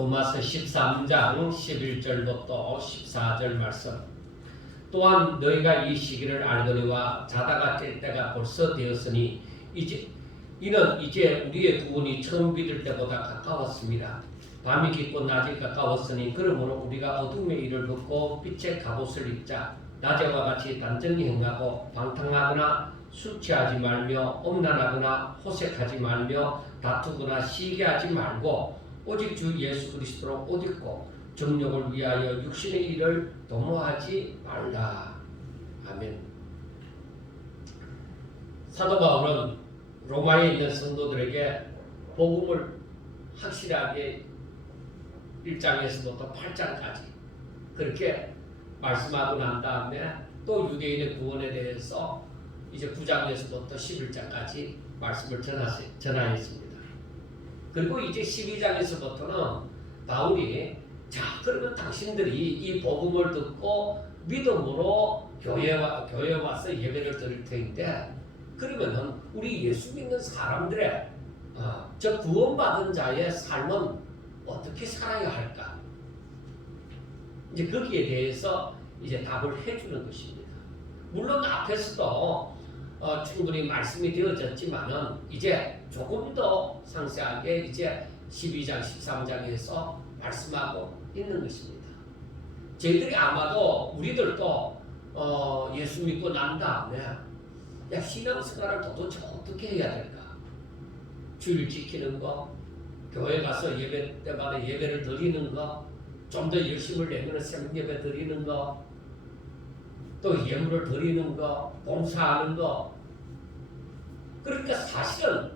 로마서 13장 11절부터 14절 말씀. 또한 너희가 이 시기를 알거니와 자다가 깰 때가 벌써 되었으니 이는 이제 우리의 구원이 처음 믿을 때보다 가까웠습니다. 밤이 깊고 낮이 가까웠으니 그러므로 우리가 어둠의 일을 벗고 빛의 갑옷을 입자. 낮에와 같이 단정히 행하고 방탕하거나 술 취하지 말며 음란하거나 호색하지 말며 다투거나 시기하지 말고 오직 주 예수 그리스도로 옷 입고 정욕을 위하여 육신의 일을 도모하지 말라. 아멘. 사도 바울은 로마에 있는 성도들에게 복음을 확실하게 1장에서부터 8장까지 그렇게 말씀하고 난 다음에 또 유대인의 구원에 대해서 이제 9장에서부터 11장까지 말씀을 전하였습니다. 그리고 이제 12장에서부터는 바울이 자 그러면 당신들이 이 복음을 듣고 믿음으로 교회에 와서 예배를 드릴 터인데 그러면은 우리 예수 믿는 사람들의 저 구원받은 자의 삶은 어떻게 살아야 할까? 이제 거기에 대해서 이제 답을 해주는 것입니다. 물론 앞에서도 충분히 말씀이 되어졌지만은 이제 조금 더 상세하게 이제 12장, 13장에서 말씀하고 있는 것입니다. 저희들이 아마도 우리들도 예수 믿고 난 다음에 야 신앙생활을 도대체 어떻게 해야 될까? 주일 지키는 거, 교회 가서 예배 때마다 예배를 드리는 거, 좀 더 열심을 내면 새벽 예배 드리는 거, 또 예물을 드리는 거, 봉사하는 거. 그러니까 사실은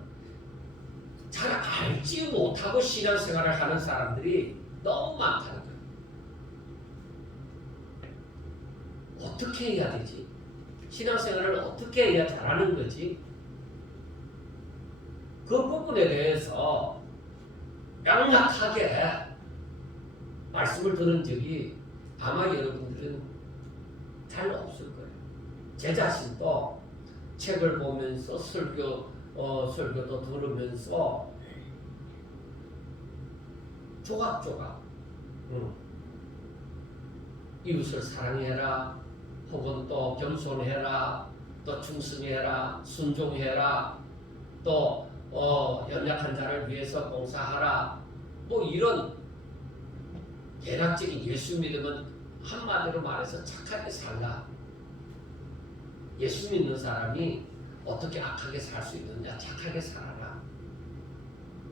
잘 알지 못하고 신앙생활을 하는 사람들이 너무 많다는 거예요. 어떻게 해야 되지? 신앙생활을 어떻게 해야 잘하는 거지? 그 부분에 대해서 명확하게 말씀을 들은 적이 아마 여러분들은 잘 없을 거예요. 제 자신도 책을 보면서 설교도 들으면서 조각조각 이웃을 사랑해라 혹은 또 겸손해라 또 충성해라 순종해라 또 연약한 자를 위해서 봉사하라 뭐 이런 대략적인 예수 믿음은 한마디로 말해서 착하게 살라. 예수 믿는 사람이 어떻게 악하게 살 수 있느냐? 착하게 살아라.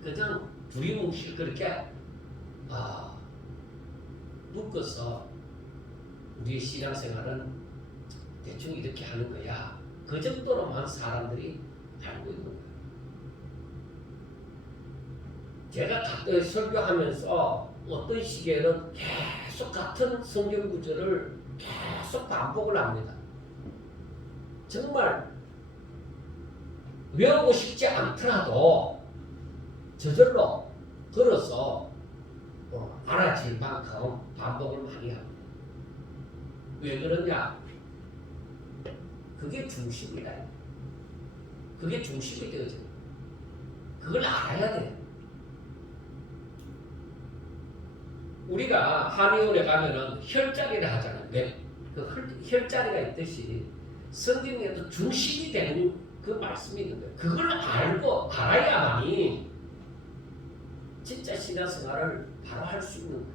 그냥 두리뭉실 그렇게 묶어서 우리의 신앙생활은 대충 이렇게 하는 거야. 그 정도로만 사람들이 알고 있는 거예요. 제가 가끔 설교하면서 어떤 시기에는 계속 같은 성경 구절을 계속 반복을 합니다. 정말 외우고 싶지 않더라도 저절로 걸어서 알아질 만큼 반복을 많이 합니다. 왜 그러냐? 그게 중심이다. 그게 중심이 되어져. 그걸 알아야 돼. 우리가 한의원에 가면은 혈자리를 하잖아요. 그 혈자리가 있듯이 성경에도 중심이 되는 그 말씀이 있는 거예요. 그걸 알아야만이 진짜 신앙생활을 바로 할 수 있는 거예요.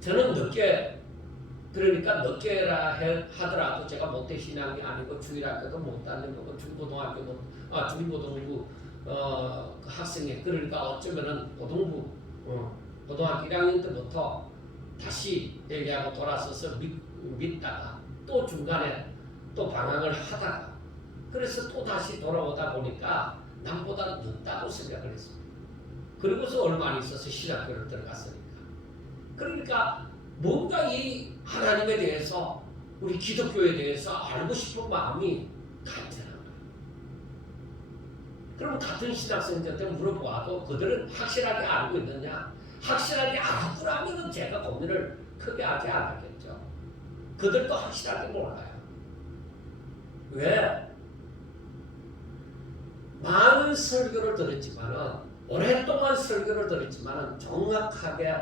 저는 늦게라 하더라도 제가 모태신앙이 아니고 주일학교도 못 다니고 중고등부 그 학생회 그러니까 어쩌면은 고등학교 1학년 때부터 다시 얘기하고 돌아서서 믿다가 또 중간에 또 방황을 하다가 그래서 또 다시 돌아오다 보니까 남보다 늦다고 생각을 했습니다. 그리고서 얼마 안 있어서 신학교를 들어갔으니까. 그러니까 뭔가 이 하나님에 대해서 우리 기독교에 대해서 알고 싶은 마음이 간절한 거예요. 그럼 같은 신학생들한테 물어보아도 그들은 확실하게 알고 있느냐? 확실하게 알았더라면 제가 고민을 크게 하지 않았겠죠. 그들도 확실하게 몰라요. 왜? 많은 설교를 들었지만은 오랫동안 설교를 들었지만 정확하게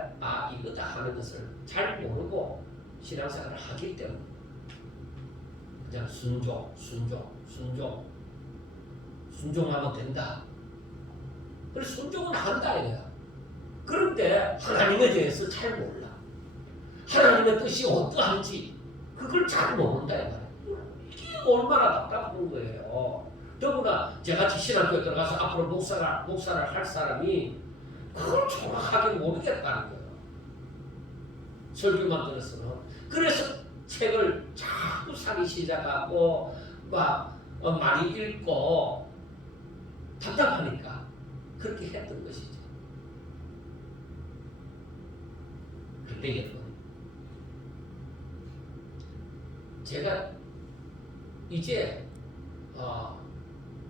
이거다 하는 것을 잘 모르고 신앙생활을 하기 때문에 그냥 순종하면 된다. 그래서 순종은 한다 이거야. 그런데 하나님에 대해서 잘 몰라. 하나님의 뜻이 어떠한지 그걸 잘 모른다 이 말이야. 이게 얼마나 답답한 거예요. 더구나 제같이 신학교에 들어가서 앞으로 목사를 할 사람이 그걸 정확하게 모르겠다는 거예요. 설교만 들어서는. 그래서 책을 자꾸 사기 시작하고 많이 읽고 답답하니까 그렇게 했던 것이죠. 근데 여러분, 제가 이제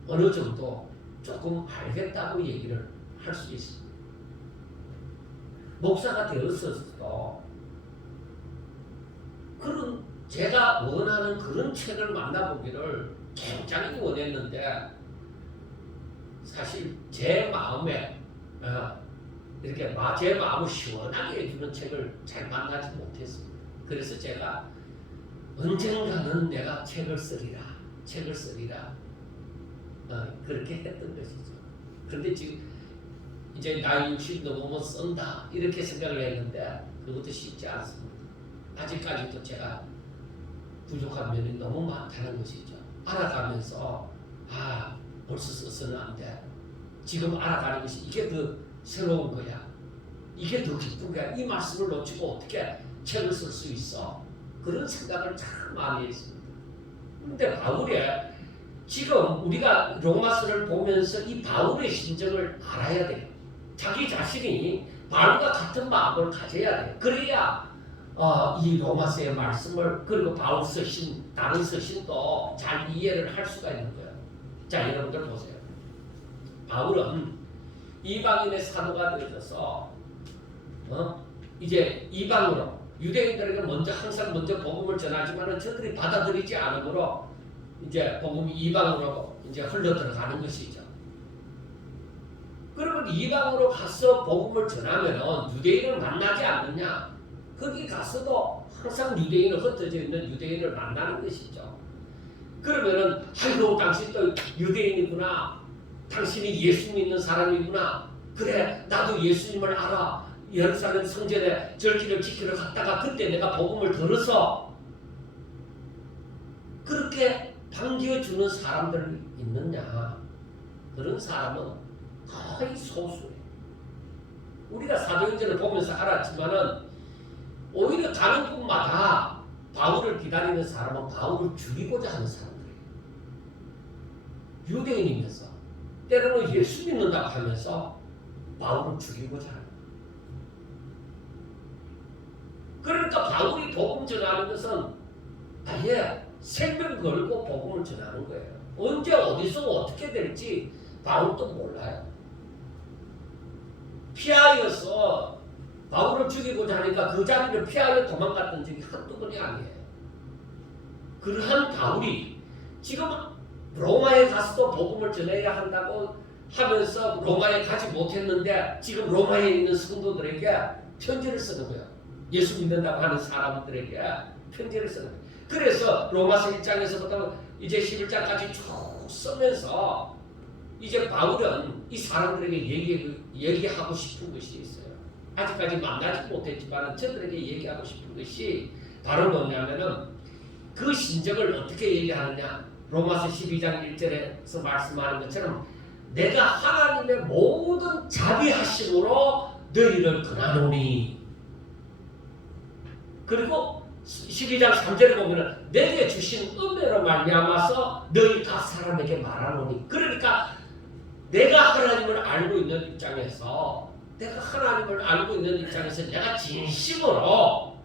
어느 정도 조금 알겠다고 얘기를 할 수 있습니다. 목사가 되었어도 그런 제가 원하는 그런 책을 만나보기를 굉장히 원했는데 사실 제 마음에 이렇게 제 마음을 시원하게 해주는 책을 잘 만나지 못했습니다. 그래서 제가 언젠가는 내가 책을 쓰리라 그렇게 했던 것이죠. 그런데 지금 이제 나이 60 넘으면 쓴다 이렇게 생각을 했는데 그것도 쉽지 않습니다. 아직까지도 제가 부족한 면이 너무 많다는 것이죠. 알아가면서 벌써 써서는 안 돼. 지금 알아가는 것이 이게 더 새로운 거야. 이게 더 기쁜 거야. 이 말씀을 놓치고 어떻게 책을 쓸 수 있어? 그런 생각을 참 많이 했습니다. 그런데 바울의 지금 우리가 로마서를 보면서 이 바울의 심정을 알아야 돼요. 자기 자신이 바울과 같은 마음을 가져야 돼요. 그래야 이 로마서의 말씀을 그리고 바울 서신 다른 서신도 잘 이해를 할 수가 있는 거예요. 자, 여러분들 보세요. 바울은 이방인의 사도가 되어서 이제 이방으로 유대인들에게 항상 먼저 복음을 전하지만은 저들이 받아들이지 않으므로 이제 복음이 이방으로 이제 흘러 들어가는 것이죠. 그러면 이방으로 가서 복음을 전하면은 유대인을 만나지 않느냐? 거기 가서도 항상 유대인을 흩어져 있는 유대인을 만나는 것이죠. 그러면은 아이고 당신 또 유대인이구나. 당신이 예수 믿는 사람이구나. 그래 나도 예수님을 알아. 예루살렘 성전에 절기를 지키러 갔다가 그때 내가 복음을 들어서 그렇게 반겨주는 사람들이 있느냐? 그런 사람은 거의 소수예요. 우리가 사도행전을 보면서 알았지만은 오히려 가는 곳마다 바울을 기다리는 사람은 바울을 죽이고자 하는 사람들이에요. 유대인이면서 때로는 예수 믿는다고 하면서 바울을 죽이고자 하는. 그러니까 바울이 복음 전하는 것은 아예 생명 걸고 복음을 전하는 거예요. 언제 어디서 어떻게 될지 바울도 몰라요. 피하여서 바울을 죽이고자 하니까 그 자리를 피하여 도망갔던 적이 한두 번이 아니에요. 그러한 바울이 지금 로마에 가서도 복음을 전해야 한다고 하면서 로마에 가지 못했는데 지금 로마에 있는 성도들에게 편지를 쓰는 거예요. 예수 믿는다고 하는 사람들에게 편지를 쓰는 거예요. 그래서 로마서 1장에서부터 이제 11장까지 쭉 쓰면서 이제 바울은 이 사람들에게 얘기하고 싶은 것이 있어요. 아직까지 만나지 못했지만 저들에게 얘기하고 싶은 것이 바로 뭐냐면은 그 심정을 어떻게 얘기하느냐. 로마서 12장 1절에서 말씀하는 것처럼 내가 하나님의 모든 자비하심으로 너희를 권하노니. 그리고 12장 3절에 보면은 내게 주신 은혜로 말미암아서 너희 각 사람에게 말하노니. 그러니까 내가 하나님을 알고 있는 입장에서 내가 진심으로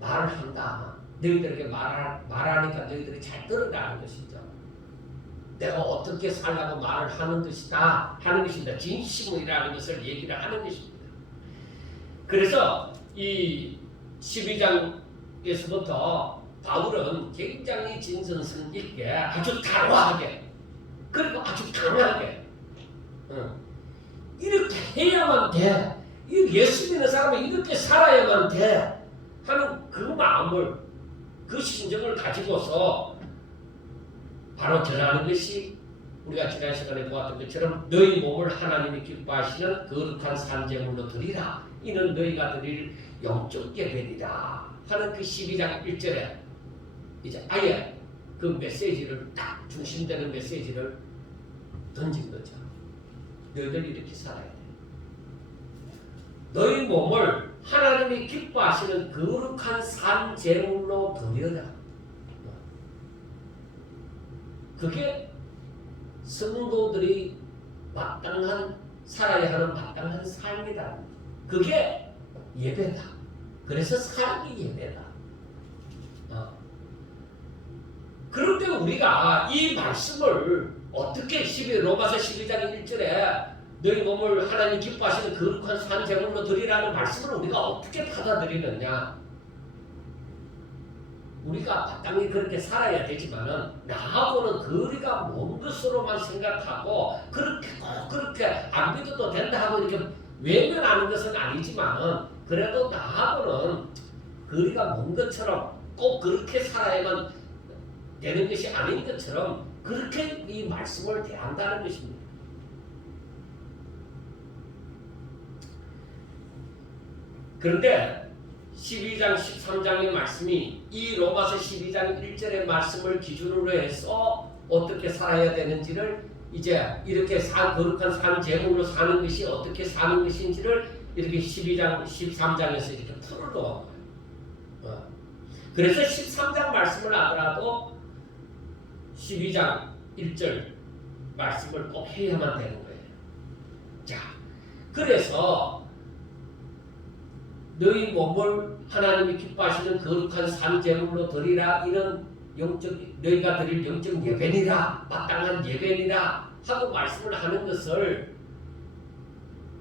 말을 한다. 너희들에게 말하니까 너희들이 잘 들으라는 것이죠. 내가 어떻게 살라고 말을 하는 것이다. 진심이라는 것을 얘기를 하는 것입니다. 그래서 이 12장에서부터 바울은 굉장히 진정성 있게 아주 단호하게 그리고 아주 강하게 이렇게 해야만 돼. 예수 믿는 사람은 이렇게 살아야만 돼. 하는 그 마음을, 그 심정을 가지고서 바로 전하는 것이 우리가 지난 시간에 보았던 것처럼 너희 몸을 하나님이 기뻐하시는 거룩한 산제물로 드리라. 이는 너희가 드릴 영적 예배니라 하는 그 12장 1절에 이제 아예 그 메시지를 딱 중심되는 메시지를 던진 거죠. 너희들 이렇게 살아야 돼. 너희 몸을 하나님이 기뻐하시는 거룩한 산제물로 드려라. 그게 성도들이 마땅한, 살아야 하는 마땅한 삶이다. 그게 예배다. 그래서 삶이 예배다. 그런데 우리가 이 말씀을 어떻게 로마서 12장 1절에 너희 몸을 하나님 기뻐하시는 거룩한 산제물로 드리라는 말씀을 우리가 어떻게 받아들이느냐. 우리가 마땅히 그렇게 살아야 되지만은 나하고는 거리가 먼 것으로만 생각하고 그렇게 안 믿어도 된다 하고 이렇게 외면하는 것은 아니지만은 그래도 나하고는 거리가 먼 것처럼 꼭 그렇게 살아야만 되는 것이 아닌 것처럼 그렇게 이 말씀을 대한다는 것입니다. 그런데 12장 13장의 말씀이 이 로마서 12장 1절의 말씀을 기준으로 해서 어떻게 살아야 되는지를 이제 이렇게 거룩한 산 제물로 사는 것이 어떻게 사는 것인지를 이렇게 12장 13장에서 이렇게 풀어놓은 거예요. 그래서 13장 말씀을 하더라도 12장 1절 말씀을 꼭 해야만 되는 거예요. 자, 그래서 너희 몸을 하나님이 기뻐하시는 거룩한 산제물로 드리라. 이는 너희가 드릴 영적 예배니라. 마땅한 예배니라 하고 말씀을 하는 것을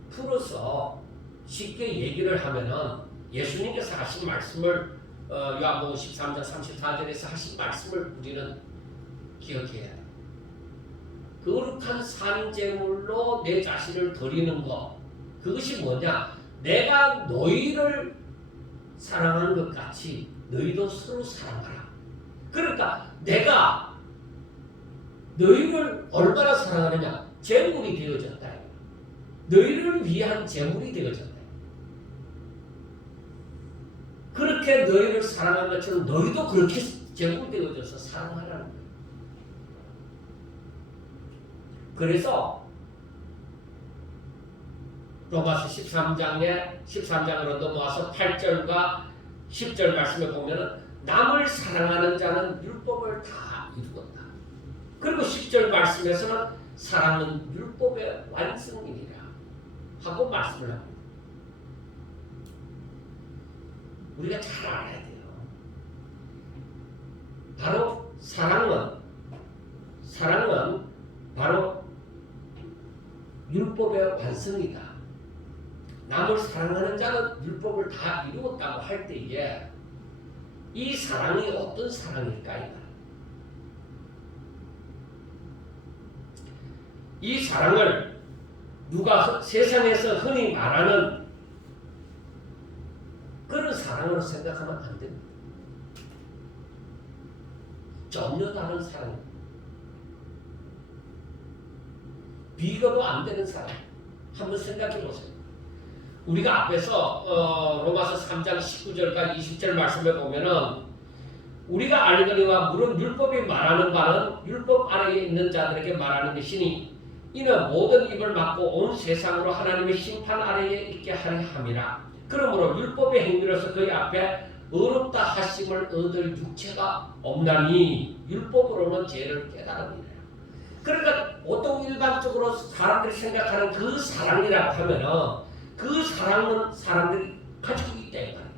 풀어서 쉽게 얘기를 하면은 예수님께서 하신 말씀을 요한복음 13장 34절에서 하신 말씀을 우리는 기억해야 해요. 거룩한 산제물로 내 자신을 드리는 것, 그것이 뭐냐? 내가 너희를 사랑하는 것 같이 너희도 서로 사랑하라. 그러니까 내가 너희를 얼마나 사랑하느냐? 제물이 되어졌다. 너희를 위한 제물이 되어졌다. 그렇게 너희를 사랑한 것처럼 너희도 그렇게 제물이 되어져서 사랑하라는 거예요. 그래서 로마서 13장으로 넘어와서 8절과 10절 말씀에 보면은 남을 사랑하는 자는 율법을 다 이루었다. 그리고 10절 말씀에서는 사랑은 율법의 완성이니라 하고 말씀을 합니다. 우리가 잘 알아야 돼요. 바로 사랑은 바로 율법의 완성이다. 남을 사랑하는 자는 율법을 다 이루었다고 할 때에 이 사랑이 어떤 사랑일까? 이 사랑을 누가 세상에서 흔히 말하는 그런 사랑으로 생각하면 안 됩니다. 전혀 다른 사랑입니다. 비교도 안 되는 사랑. 한번 생각해 보세요. 우리가 앞에서 로마서 3장 19절과 20절 말씀에 보면은 우리가 알거니와 물은 율법이 말하는 바는 율법 아래에 있는 자들에게 말하는 것이니 이는 모든 입을 막고 온 세상으로 하나님의 심판 아래에 있게 하려 함이라. 그러므로 율법의 행위로서 그의 앞에 의롭다 하심을 얻을 육체가 없나니 율법으로는 죄를 깨달음이라. 그러니까 보통 일반적으로 사람들이 생각하는 그 사랑이라고 하면은 그 사랑은 사람들이 가지고 있다 이 말이에요.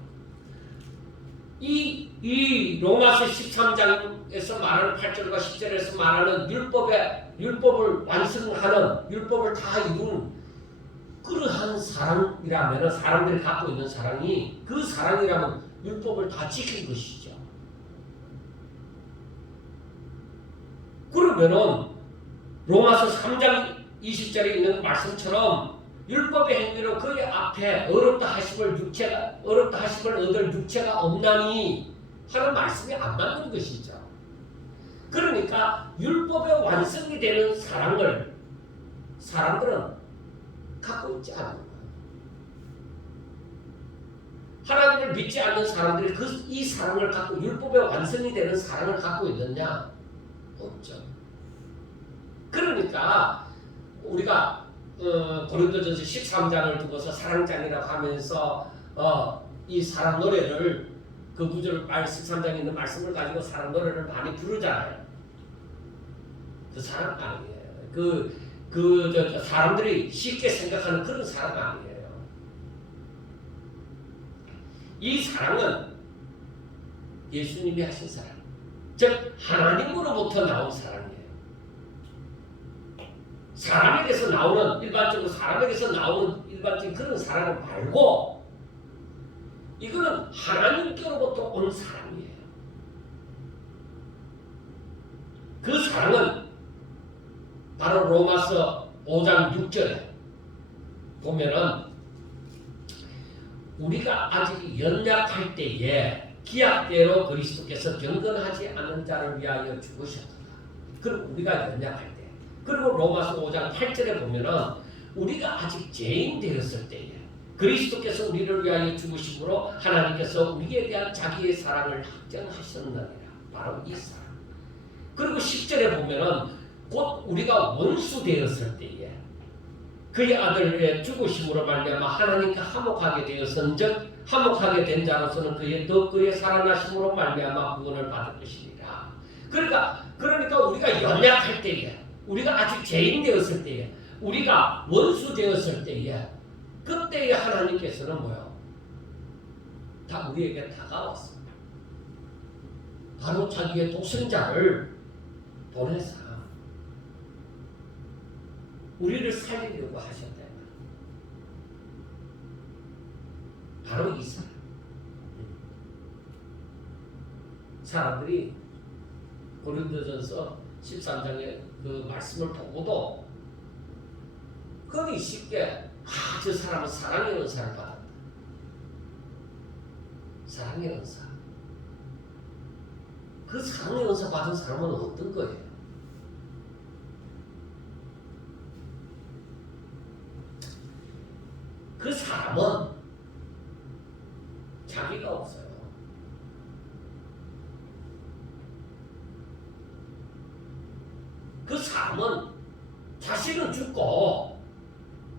이 로마서 13장에서 말하는 8절과 10절에서 말하는 율법을 완성하는, 율법을 다 이룬 그러한 사랑이라면, 사람들이 갖고 있는 사랑이, 그 사랑이라면 율법을 다 지킨 것이죠. 그러면은 로마서 3장 20절에 있는 말씀처럼 율법의 행위로 그의 앞에 어렵다 하심을 얻을 육체가 없나니 하는 말씀이 안 맞는 것이죠. 그러니까 율법의 완성이 되는 사랑을 사람들은 갖고 있지 않는 거예요. 하나님을 믿지 않는 사람들이 이 사랑을 갖고 율법의 완성이 되는 사랑을 갖고 있느냐? 없죠. 그러니까 우리가 고린도전서 13장을 두고서 사랑장이라고 하면서 이 사랑 노래를 그 구절 13장에 있는 말씀을 가지고 사랑 노래를 많이 부르잖아요. 그 사랑 아니에요. 사람들이 쉽게 생각하는 그런 사랑 아니에요. 이 사랑은 예수님이 하신 사랑, 즉 하나님으로부터 나온 사랑이에요. 사람에게서 나오는 일반적인 그런 사랑을 말고 이거는 하나님께로부터 온 사랑이에요. 그 사랑은 바로 로마서 5장 6절에 보면은 우리가 아직 연약할 때에 기약대로 그리스도께서 경건하지 않은 자를 위하여 죽으셨다. 그럼 우리가 연약할 때. 그리고 로마서 5장 8절에 보면은 우리가 아직 죄인 되었을 때에 그리스도께서 우리를 위하여 죽으심으로 하나님께서 우리에 대한 자기의 사랑을 확정하셨느니라. 바로 이 사랑. 그리고 10절에 보면은 곧 우리가 원수 되었을 때에 그의 아들의 죽으심으로 말미암아 하나님과 화목하게 되었은즉 화목하게 된 자로서는 그의 살아나심으로 말미암아 구원을 받을 것이니라. 그러니까 우리가 연약할 때에 우리가 아직 죄인 되었을 때에 우리가 원수 되었을 때에 그때에 하나님께서는 뭐요? 다 우리에게 다가왔습니다. 바로 자기의 독생자를 보내서 우리를 살리려고 하셨다. 바로 이 사람. 사람들이 고린도전서 13장의 그 말씀을 보고도 거기 쉽게 저 사람은 사랑의 은사를 받았다. 사랑의 은사. 그 사랑의 은사 받은 사람은 어떤 거예요? 그 사람은 자기가 없어요. 그 사람은 자신은 죽고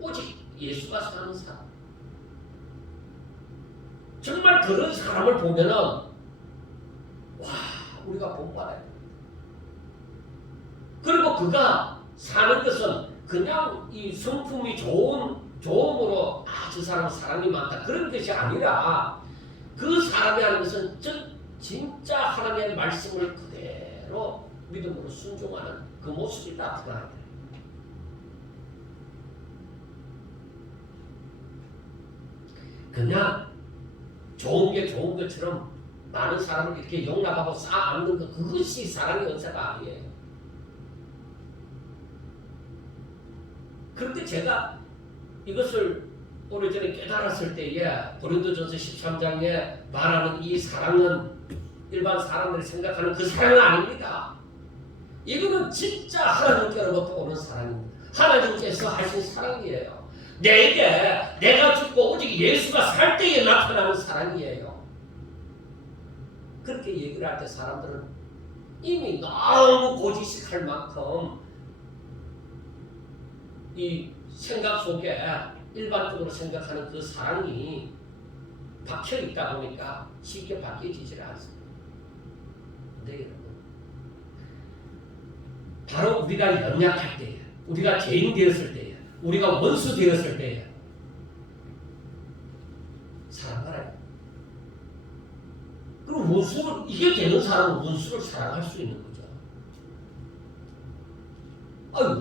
오직 예수가 사는 사람. 정말 그런 사람을 보면은 우리가 본받아야 됩니다. 그리고 그가 사는 것은 그냥 이 성품이 좋음으로 저 사람 사랑이 많다 그런 것이 아니라 그 사람이 하는 것은 진짜 하나님의 말씀을 그대로 믿음으로 순종하는 그 모습이 나타나야 돼요. 그냥 좋은 게 좋은 것처럼 많은 사람을 이렇게 용납하고 쌓아안는 것, 그것이 사랑의 은사가 아니에요. 그런데 제가 이것을 오래전에 깨달았을 때에 고린도전서 13장에 말하는 이 사랑은 일반 사람들이 생각하는 그 사랑은 아닙니다. 이거는 진짜 하나님께로부터 오는 사랑입니다. 하나님께서 하신 사랑이에요. 내가 죽고 오직 예수가 살 때에 나타나는 사랑이에요. 그렇게 얘기를 할 때 사람들은 이미 너무 고지식할 만큼 이 생각 속에 일반적으로 생각하는 그 사랑이 박혀 있다 보니까 쉽게 바뀌어지질 않습니다. 근데 여러분, 바로 우리가 연약할 때에, 우리가 죄인 되었을 때에, 우리가 원수 되었을 때에 사랑하라. 그럼 원수를, 이게 되는 사람은 원수를 사랑할 수 있는 거죠.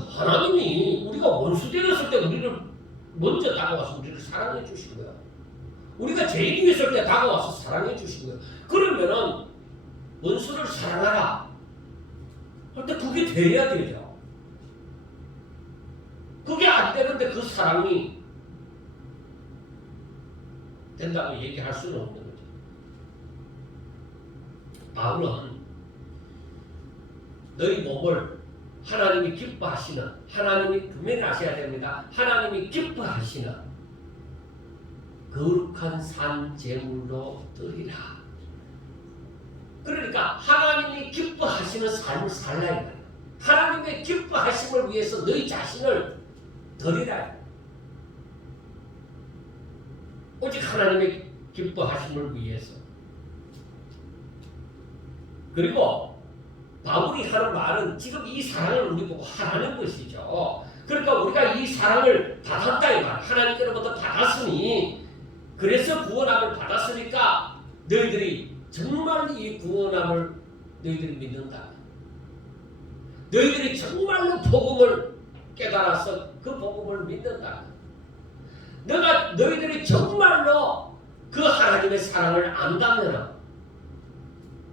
하나님이 우리가 원수 되었을 때 우리를 먼저 다가와서 우리를 사랑해 주신 거야. 우리가 죄인이 있을 때 다가와서 사랑해 주신 거야. 그러면은 원수를 사랑하라 할 때 그게 돼야 되죠. 그게 안 되는데 그 사랑이 된다고 얘기할 수는 없는 거죠. 바울은 너희 몸을 하나님이 기뻐하시는, 하나님이 분명히 아셔야 됩니다. 하나님이 기뻐하시는 거룩한 산 제물로 드리라. 그러니까 하나님이 기뻐하시는 삶을 살라 이 말이에요. 하나님의 기뻐하심을 위해서 너희 자신을 드리라. 오직 하나님의 기뻐하심을 위해서. 그리고 바울이 하는 말은 지금 이 사랑을 우리 보고 하라는 것이죠. 그러니까 우리가 이 사랑을 받았다 이 말. 하나님께로부터 받았으니, 그래서 구원함을 받았으니까 너희들이 정말 이 구원함을 너희들이 믿는다. 너희들이 정말로 복음을 깨달아서 그 복음을 믿는다. 너희들이 정말로 그 하나님의 사랑을 안다면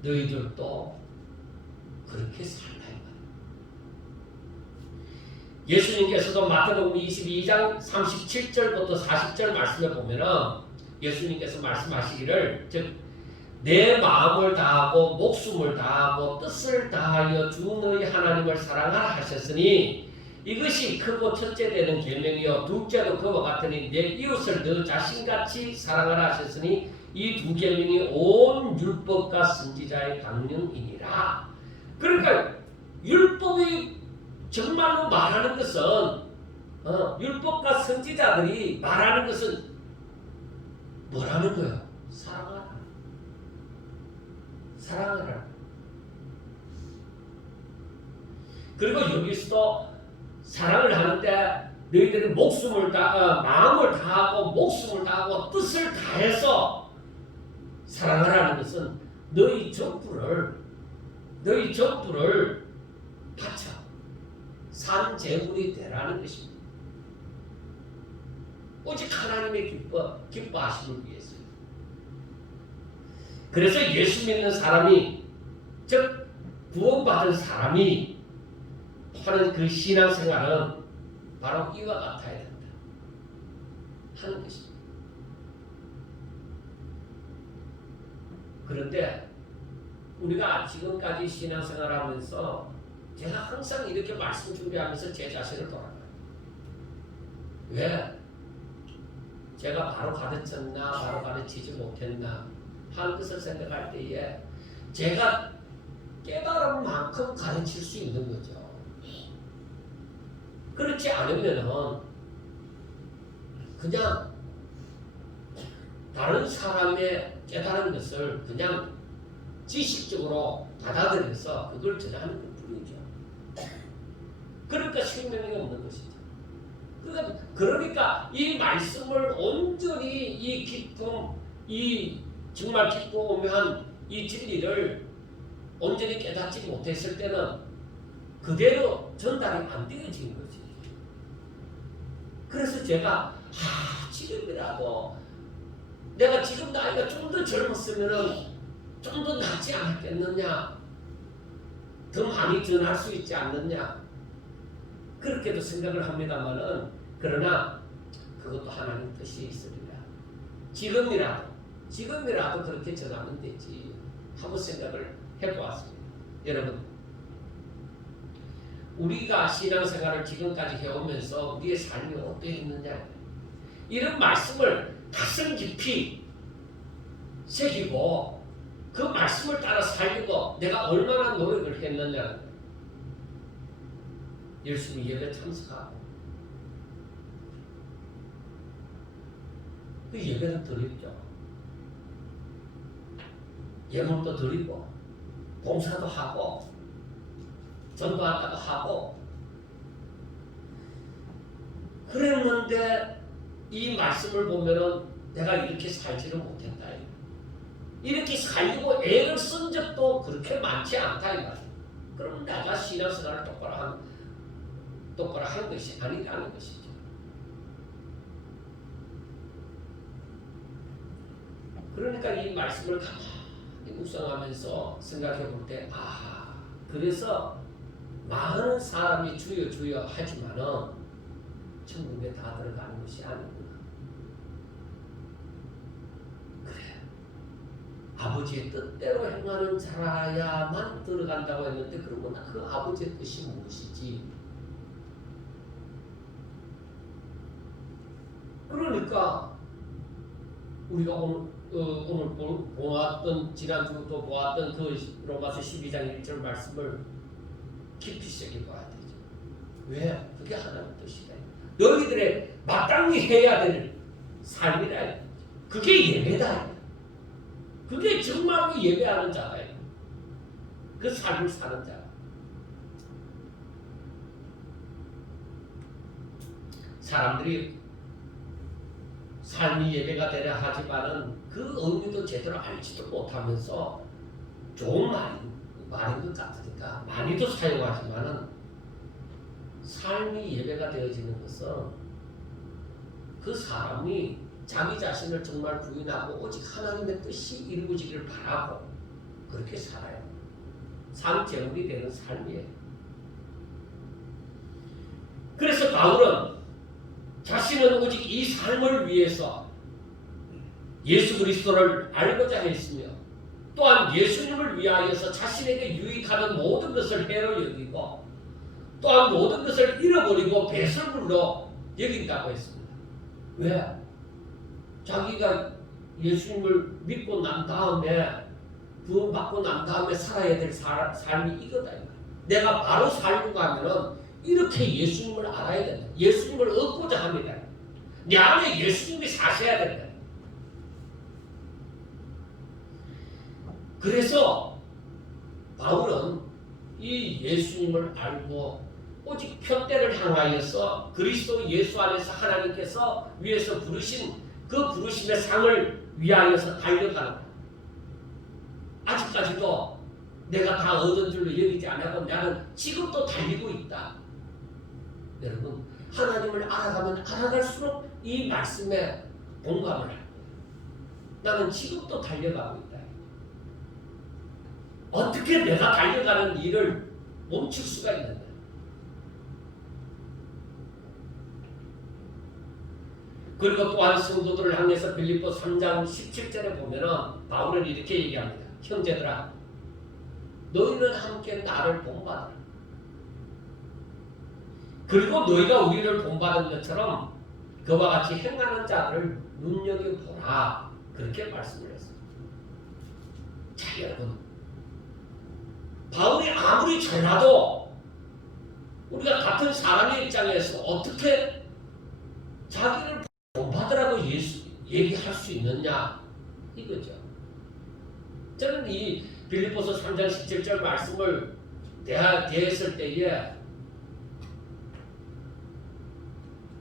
너희들도 그렇게 살라. 예수님께서도 마태복음 22장 37절부터 40절 말씀을 보면은 예수님께서 말씀하시기를, 즉 내 마음을 다하고 목숨을 다하고 뜻을 다하여 주 너희 하나님을 사랑하라 하셨으니 이것이 크고 첫째 되는 계명이요 둘째도 그와 같으니 내 이웃을 너 자신같이 사랑하라 하셨으니 이 두 계명이 온 율법과 선지자의 강령이니라. 그러니까 율법이 정말로 말하는 것은 율법과 선지자들이 말하는 것은 뭐라는 거예요? 사랑하라. 사랑하라. 그리고 여기서도 사랑을 하는데 너희들이 마음을 다하고 목숨을 다하고 뜻을 다해서 사랑하라는 것은 너희 전부를 바쳐 산 제물이 되라는 것입니다. 오직 하나님의 기뻐하심을 위해서. 그래서 예수 믿는 사람이, 즉 구원받은 사람이 하는 그 신앙생활은 바로 이와 같아야 된다 하는 것입니다. 그런데 우리가 지금까지 신앙생활하면서 제가 항상 이렇게 말씀 준비하면서 제 자신을 돌아봐요. 왜? 제가 바로 가르쳤나 바로 가르치지 못했나 하는 것을 생각할 때에 제가 깨달은 만큼 가르칠 수 있는 거죠. 그렇지 않으면은 그냥 다른 사람의 깨달은 것을 그냥 지식적으로 받아들여서 그걸 전하는 것 뿐이죠. 그러니까 생명이 없는 것이죠. 그러니까 이 말씀을 온전히 이 기쁨, 이 정말 기쁘고 오묘한 이 진리를 온전히 깨닫지 못했을 때는 그대로 전달이 안 되어진 거지. 그래서 제가 지금이라도 내가 지금 나이가 좀 더 젊었으면은 좀 더 낫지 않았겠느냐, 더 많이 전할 수 있지 않느냐, 그렇게도 생각을 합니다만은, 그러나 그것도 하나님 뜻이 있으리라. 지금이라도 그렇게 전하면 되지 하고 생각을 해보았습니다. 여러분, 우리가 신앙생활을 지금까지 해오면서 우리의 삶이 어떠했느냐, 이런 말씀을 가슴 깊이 새기고 그 말씀을 따라 살려고 내가 얼마나 노력을 했느냐. 열심히 예배 참석하고 그 예배는 드리죠. 예물도 드리고 봉사도 하고 전도한다고 하고 그랬는데 이 말씀을 보면은 내가 이렇게 살지를 못했다. 이렇게 살려고 애를 쓴 적도 그렇게 많지 않다 이 말이야. 그럼 내가 신앙생활을 똑바로 한 것이 아니라는 것이죠. 그러니까 이 말씀을 가만히 묵상하면서 생각해 볼 때, 그래서 많은 사람이 주여 주여 하지만은 천국에 다 들어가는 것이 아니구나. 그래, 아버지의 뜻대로 행하는 자라야만 들어간다고 했는데, 그러면 그 아버지의 뜻이 무엇이지? 그러니까 우리가 오늘 보았던, 지난주도 보았던 그 로마서 12장 1절 말씀을 깊이 새겨봐야 되죠. 왜? 그게 하나님의 뜻이다. 너희들의 마땅히 해야 될 삶이라. 그게 예배다. 그게 정말로 예배하는 자다. 그 삶을 사는 자. 사람들이 삶이 예배가 되려 하지만은 그 의미도 제대로 알지도 못하면서 좋은 말인 것 같으니까 많이도 사용하지만은, 삶이 예배가 되어지는 것은 그 사람이 자기 자신을 정말 부인하고 오직 하나님의 뜻이 이루어지기를 바라고 그렇게 살아요. 삶 제물이 되는 삶이에요. 그래서 바울은 자신은 오직 이 삶을 위해서 예수 그리스도를 알고자 했으며, 또한 예수님을 위하여서 자신에게 유익하는 모든 것을 해로 여기고, 또한 모든 것을 잃어버리고 배설물로 여긴다고 했습니다. 왜? 자기가 예수님을 믿고 난 다음에, 구원받고 난 다음에 살아야 될 삶이 이거다. 내가 바로 살고 가면은 이렇게 예수님을 알아야 된다. 예수님을 얻고자 합니다. 내 안에 예수님이 사셔야 된다. 그래서 바울은 이 예수님을 알고 오직 표대를 향하여서 그리스도 예수 안에서 하나님께서 위에서 부르신 그 부르심의 상을 위하여서 달려가는 거야. 아직까지도 내가 다 얻은 줄로 여기지 않고 나는 지금도 달리고 있다. 여러분, 하나님을 알아가면 알아갈수록 이 말씀에 공감을 할 거예요. 나는 지금도 달려가고 있다. 어떻게 내가 달려가는 일을 멈출 수가 있는가? 그리고 또한 성도들을 향해서 빌립보 3장 17절에 보면은 바울은 이렇게 얘기합니다. 형제들아, 너희는 함께 나를 본받아라. 그리고 너희가 우리를 본받은 것처럼 그와 같이 행하는 자들을 눈여겨보라. 그렇게 말씀을 했습니다. 자, 여러분, 바울이 아무리 잘나도 우리가 같은 사람의 입장에서 어떻게 자기를 본받으라고 얘기할 수 있느냐, 이거죠. 저는 이 빌립보서 3장 17절 말씀을 대했을 때에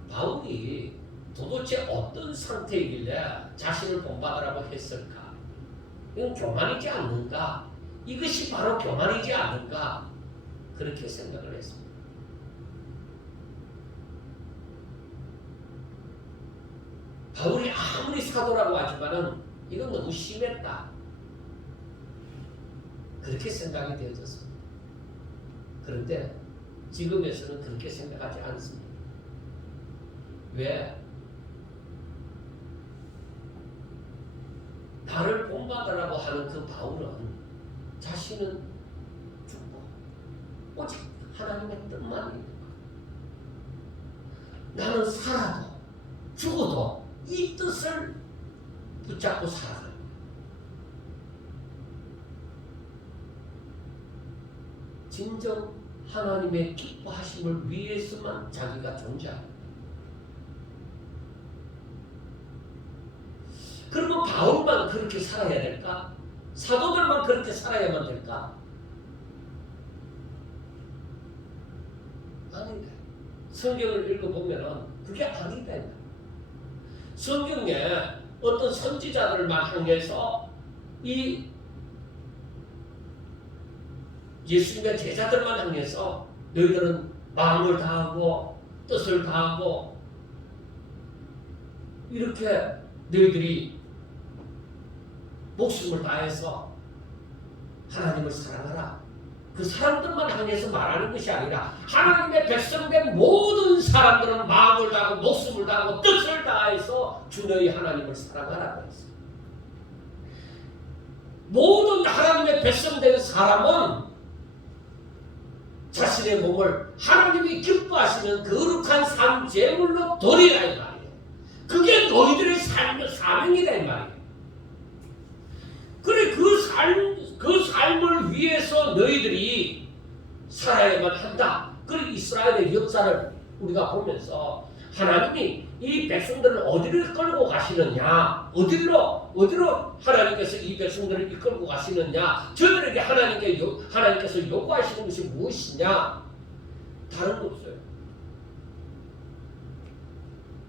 바울이 도대체 어떤 상태이길래 자신을 본받으라고 했을까? 이건 교만이지 않는가? 이것이 바로 교만이지 않는가? 그렇게 생각을 했습니다. 바울이 아무리 사도라고 하지만은 이건 너무 심했다. 그렇게 생각이 되어졌습니다. 그런데 지금에서는 그렇게 생각하지 않습니다. 왜? 나를 본받으라고 하는 그 바울은 자신은 죽고 오직 하나님의 뜻만 있는 거야. 나는 살아도 죽어도 이 뜻을 붙잡고 살아가는 거야. 진정 하나님의 기뻐하심을 위해서만 자기가 존재합니다. 그러면 바울만 그렇게 살아야 될까? 사도들만 그렇게 살아야만 될까? 아니다. 성경을 읽어보면 그게 아니다. 성경에 어떤 선지자들만 향해서 이 예수님의 제자들만 향해서 너희들은 마음을 다하고 뜻을 다하고 이렇게 너희들이 목숨을 다해서 하나님을 사랑하라. 그 사람들만 향해서 말하는 것이 아니라 하나님의 백성된 모든 사람들은 마음을 다하고 목숨을 다하고 뜻을 다해서 주 너희 하나님을 사랑하라고 했어요. 모든 하나님의 백성된 사람은 자신의 몸을 하나님이 기뻐하시는 거룩한 삶 제물로 드리라 이 말이에요. 그게 너희들의 삶의 사명이다 이 말이에요. 그래 그 삶을 위해서 너희들이 살아야만 한다. 그리고 이스라엘의 역사를 우리가 보면서 하나님이 이 백성들을 어디를 끌고 가시느냐, 어디로 하나님께서 이 백성들을 이끌고 가시느냐, 저들에게 하나님께서 요구하시는 것이 무엇이냐? 다른 거 없어요.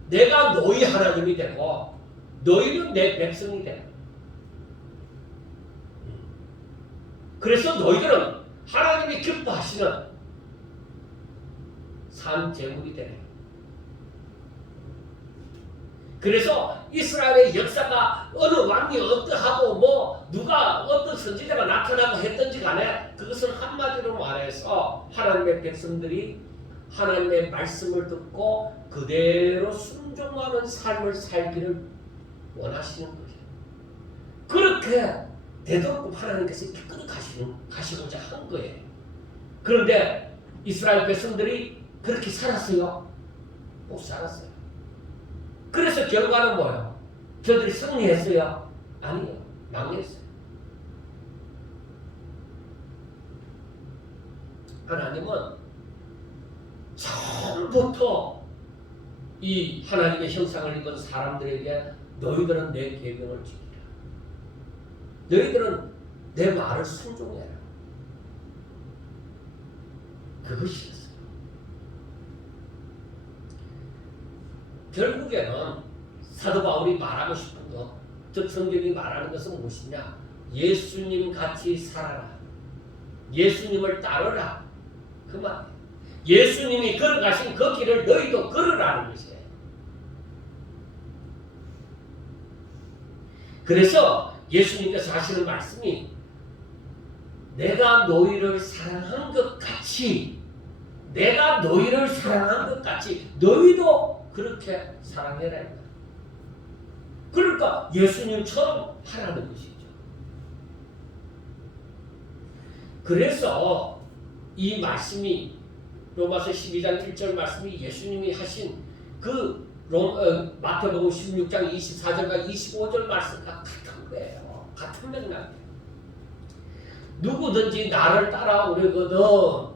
내가 너희 하나님이 되고 너희는 내 백성이 되고, 그래서 너희들은 하나님이 기뻐하시는 산 제물이 되네. 그래서 이스라엘의 역사가 어느 왕이 어떠하고 누가 어떤 선지자가 나타나고 했든지 간에 그것은 한마디로 말해서 하나님의 백성들이 하나님의 말씀을 듣고 그대로 순종하는 삶을 살기를 원하시는 거죠. 그렇게 되도록 하나님께서 이끌어 가시고자 한 거예요. 그런데 이스라엘 백성들이 그렇게 살았어요? 못 살았어요. 그래서 결과는 뭐예요? 저들이 승리했어요? 아니요. 망했어요. 하나님은 처음부터 이 하나님의 형상을 입은 사람들에게 너희들은 내 계명을 지키라. 너희들은 내 말을 순종해라. 그것이었어요. 결국에는 사도 바울이 말하고 싶은 것, 즉 성경이 말하는 것은 무엇이냐? 예수님 같이 살아라. 예수님을 따르라. 그 말. 예수님이 걸어가신 그 길을 너희도 걸으라는 것이에요. 그래서 예수님께서 하시는 말씀이 내가 너희를 사랑한 것 같이, 내가 너희를 사랑한 것 같이 너희도 그렇게 사랑해라. 그러니까 예수님처럼 하라는 것이죠. 그래서 이 말씀이 로마서 12장 1절 말씀이 예수님이 하신 그 마태복음 16장 24절과 25절 말씀과 같은 거예요. 같은 맥락이에요. 누구든지 나를 따라오려거든,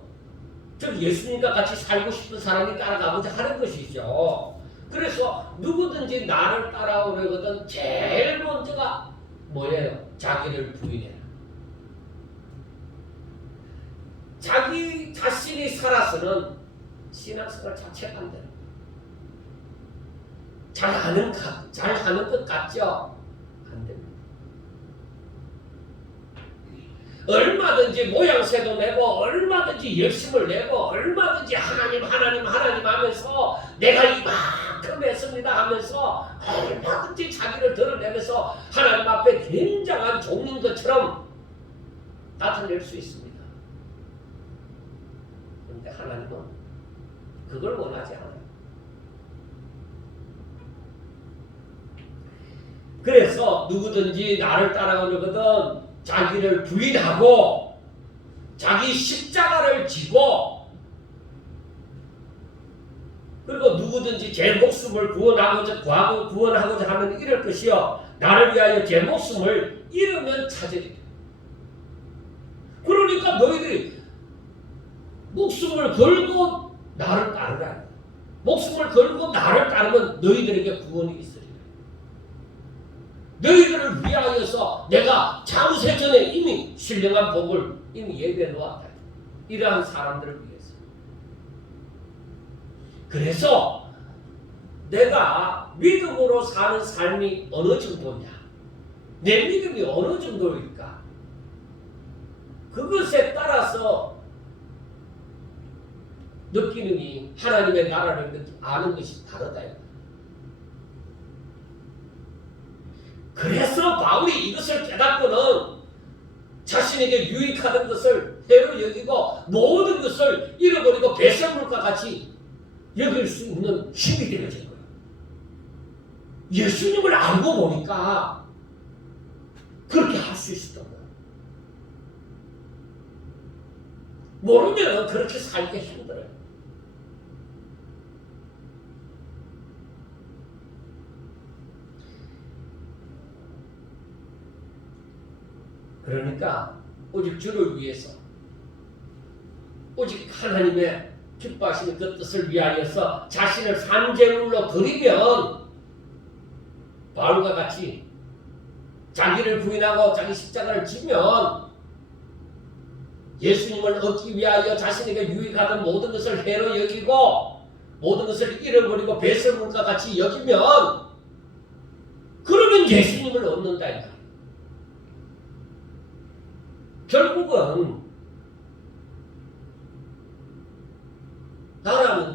즉 예수님과 같이 살고 싶은 사람이 따라가고자 하는 것이죠. 그래서 누구든지 나를 따라오려거든 제일 먼저가 뭐예요? 자기를 부인해라. 자기 자신이 살아서는 신앙생활 자체가 안 돼요. 잘하는 것 같죠? 안 됩니다. 얼마든지 모양새도 내고 얼마든지 열심을 내고 얼마든지 하나님 하면서 내가 이만큼 했습니다 하면서 얼마든지 자기를 드러내면서 하나님 앞에 굉장한 종인 것처럼 나타낼 수 있습니다. 그런데 하나님은 그걸 원하지 않아요. 그래서 누구든지 나를 따라오려거든 자기를 부인하고 자기 십자가를 지고, 그리고 누구든지 제 목숨을 구원하고자 하면 이럴 것이요 나를 위하여 제 목숨을 잃으면 찾으리라. 그러니까 너희들이 목숨을 걸고 나를 따르라. 목숨을 걸고 나를 따르면 너희들에게 구원이 있으리라. 너희들을 위하여서 내가 창세 전에 이미 신령한 복을 이미 예비해 놓았다. 이러한 사람들을 위해서. 그래서 내가 믿음으로 사는 삶이 어느 정도냐? 내 믿음이 어느 정도일까? 그것에 따라서 느끼는 이 하나님의 나라를 아는 것이 다르다. 그래서 바울이 이것을 깨닫고는 자신에게 유익하던 것을 해로 여기고 모든 것을 잃어버리고 배설물과 같이 여길 수 있는 힘이 되어진 거예요. 예수님을 알고 보니까 그렇게 할 수 있었던 거예요. 모르면 그렇게 살기 힘들어요. 그러니까 오직 주를 위해서, 오직 하나님의 기뻐하시는 그 뜻을 위하여서 자신을 산제물로 드리면 바울과 같이 자기를 부인하고 자기 십자가를 지면 예수님을 얻기 위하여 자신에게 유익하던 모든 것을 해로 여기고 모든 것을 잃어버리고 배설물과 같이 여기면 그러면 예수님을 얻는다 이 말이에요. 결국은 나라는